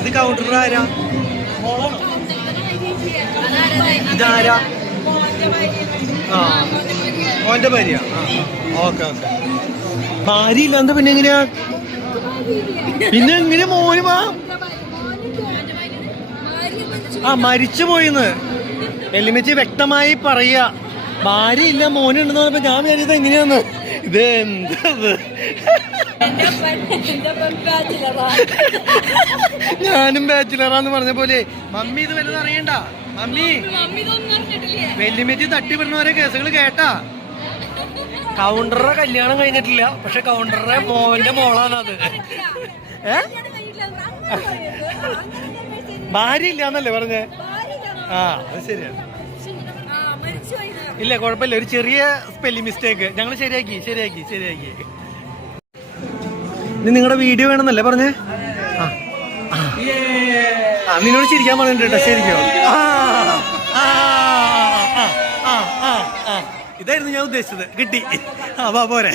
ഇത് കൗണ്ടർ ആരാ? ഇതാരാ? ഓന്റെ ഭാര്യ. ഓക്കെ. ഭാര്യ ഇല്ലാന്ത പിന്നെ എങ്ങനെയാ? പിന്നെ എങ്ങനെ മോനുമാ? മരിച്ചു പോയിന്ന് വെല്ലുമിച്ച് വ്യക്തമായി പറയാ. ഭാര്യ ഇല്ല മോനുണ്ടെന്ന് പറഞ്ഞപ്പോ ഞാൻ വിചാരിച്ചത് എങ്ങനെയാന്ന്. ഇത് എന്തത്? ഞാനും ബാച്ചിലറാന്ന് പറഞ്ഞ പോലെ. മമ്മി ഇത് വല്ലതും അറിയണ്ട. മമ്മി വെല്ലുമിച്ച് തട്ടിപ്പെടുന്നവരെ കേസുകൾ കേട്ടാ. കൗണ്ടറുടെ കല്യാണം കഴിഞ്ഞിട്ടില്ല, പക്ഷെ കൗണ്ടറുടെ മോന്റെ മോളാണത്. ഭാര്യ ഇല്ലാന്നല്ലേ പറഞ്ഞേ? അത് ശരിയാണ്. ഇല്ല കുഴപ്പമില്ല, ഒരു ചെറിയ സ്പെല്ലിംഗ് മിസ്റ്റേക്ക് ഞങ്ങൾ ശരിയാക്കി. ഇനി നിങ്ങളുടെ വീഡിയോ വേണമെന്നല്ലേ പറഞ്ഞേ? നിന്നോട് ചിരിക്കാൻ പറഞ്ഞിട്ട് ശരിക്കോ? ഇതായിരുന്നു ഞാൻ ഉദ്ദേശിച്ചത്. കിട്ടി. വാ പോരെ.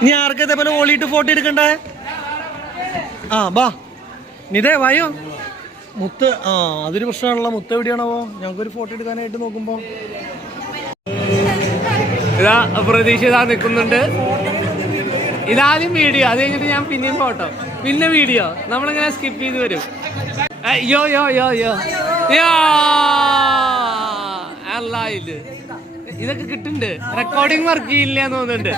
ഇനി ആർക്കും ഇതേപോലെ ഓളിയിട്ട് ഫോട്ടോ എടുക്കണ്ടേ? ബാ നിതേ വായോ. മുത്ത് അതൊരു പ്രശ്നമാണല്ലോ. മുത്ത് എവിടെയാണാവോ? ഞങ്ങൾക്കൊരു ഫോട്ടോ എടുക്കാനായിട്ട് നോക്കുമ്പോ ഇതാ പ്രതീക്ഷ നിൽക്കുന്നുണ്ട്. ഇതാദ്യം വീഡിയോ, അത് കഴിഞ്ഞിട്ട് ഞാൻ പിന്നെയും ഫോട്ടോ, പിന്നെ വീഡിയോ. നമ്മളിങ്ങനെ സ്കിപ്പ് ചെയ്ത് വരും. അല്ല ഇതൊക്കെ കിട്ടുന്നുണ്ട്. റെക്കോർഡിങ് വർക്ക് ചെയ്യില്ല എന്ന് തോന്നുന്നുണ്ട്.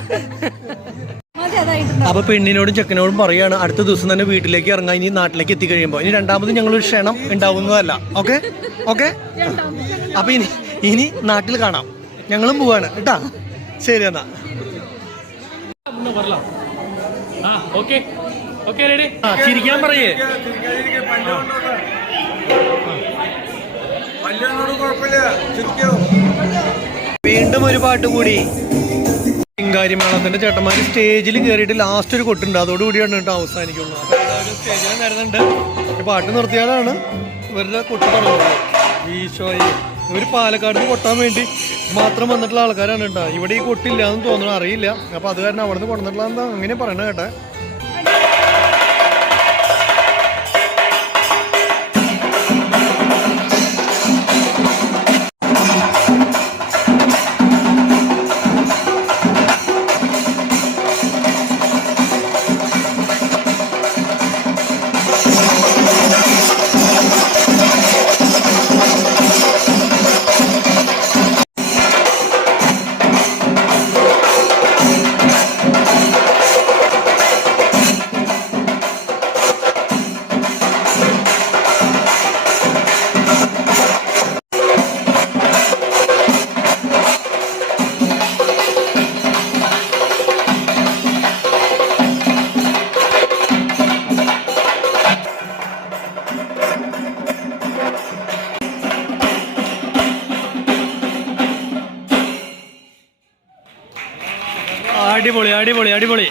അപ്പൊ പെണ്ണിനോടും ചെക്കനോടും പറയാണ് അടുത്ത ദിവസം തന്നെ വീട്ടിലേക്ക് ഇറങ്ങാൻ. ഇനി നാട്ടിലേക്ക് എത്തിക്കഴിയുമ്പോൾ ഇനി രണ്ടാമത് ഞങ്ങളൊരു ക്ഷണം ഉണ്ടാവുന്നതല്ല. ഓക്കെ. അപ്പൊ ഇനി നാട്ടിൽ കാണാം. ഞങ്ങളും പോവാണ് കേട്ടാ. ശരി എന്നാ. ചിരിക്കാൻ പറയേ. വീണ്ടും ഒരു പാട്ട് കൂടി. ചിങ്കാരിമേളത്തിന്റെ ചേട്ടന്മാര് സ്റ്റേജിൽ കയറിയിട്ട് ലാസ്റ്റ് ഒരു കൊട്ടുണ്ട്. അതോടുകൂടിയാണ് കേട്ടോ അവസാനിക്കുള്ളൂ. അപ്പോൾ സ്റ്റേജിൽ നേരുന്നുണ്ട്. പാട്ട് നിർത്തിയാലാണ് ഇവരുടെ കൊട്ട് തുടങ്ങുന്നത്. ഈശോയെ, ഇവർ പാലക്കാട് നിന്ന് കൊട്ടാൻ വേണ്ടി മാത്രം വന്നിട്ടുള്ള ആൾക്കാരാണ് കേട്ടോ. ഇവിടെ ഈ കൊട്ടില്ല എന്ന് തോന്നുന്നു, അറിയില്ല. അപ്പൊ അത് കാരണം അവിടെ നിന്ന് കൊണ്ടുവന്നിട്ടുള്ള എന്താ അങ്ങനെ പറയണ കേട്ടെ. അടിപൊളി അടിപൊളി അടിപൊളി.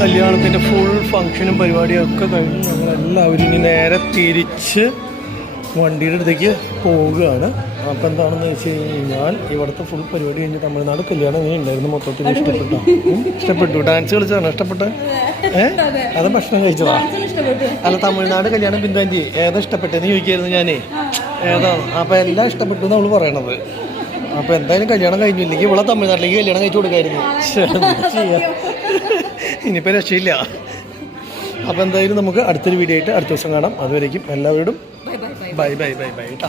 കല്യാണത്തിൻ്റെ ഫുൾ ഫങ്ഷനും പരിപാടിയും ഒക്കെ കഴിഞ്ഞ് ഞങ്ങളെല്ലാവരും ഇനി നേരെ തിരിച്ച് വണ്ടിയുടെ അടുത്തേക്ക് പോവുകയാണ്. അപ്പം എന്താണെന്ന് വെച്ച് കഴിഞ്ഞാൽ ഇവിടുത്തെ ഫുൾ പരിപാടി കഴിഞ്ഞ് തമിഴ്നാട് കല്യാണം എങ്ങനെ ഉണ്ടായിരുന്നു? മൊത്തത്തിൽ ഇഷ്ടപ്പെട്ടു? ഡാൻസ് കളിച്ചതാണോ ഇഷ്ടപ്പെട്ടത്? അത് ഭക്ഷണം കഴിച്ചതാ? അല്ല, തമിഴ്നാട് കല്യാണം ബിന്ദാഞ്ചി ഏതാ ഇഷ്ടപ്പെട്ടതെന്ന് ചോദിക്കായിരുന്നു ഞാനേ. ഏതാണ്? അപ്പം എല്ലാം ഇഷ്ടപ്പെട്ടു എന്ന് അവള് പറയണത്. അപ്പം എന്തായാലും കല്യാണം കഴിഞ്ഞില്ലെങ്കിൽ ഇവിടെ തമിഴ്നാട്ടിലേക്ക് കല്യാണം കഴിച്ചു കൊടുക്കായിരുന്നു. ഇനിയിപ്പോൾ രക്ഷയില്ല. അപ്പോൾ എന്തായാലും നമുക്ക് അടുത്തൊരു വീഡിയോ ആയിട്ട് അടുത്ത ദിവസം കാണാം. അതുവരേക്കും എല്ലാവരോടും ബൈ ബൈ ബൈ ബൈ കേട്ടോ.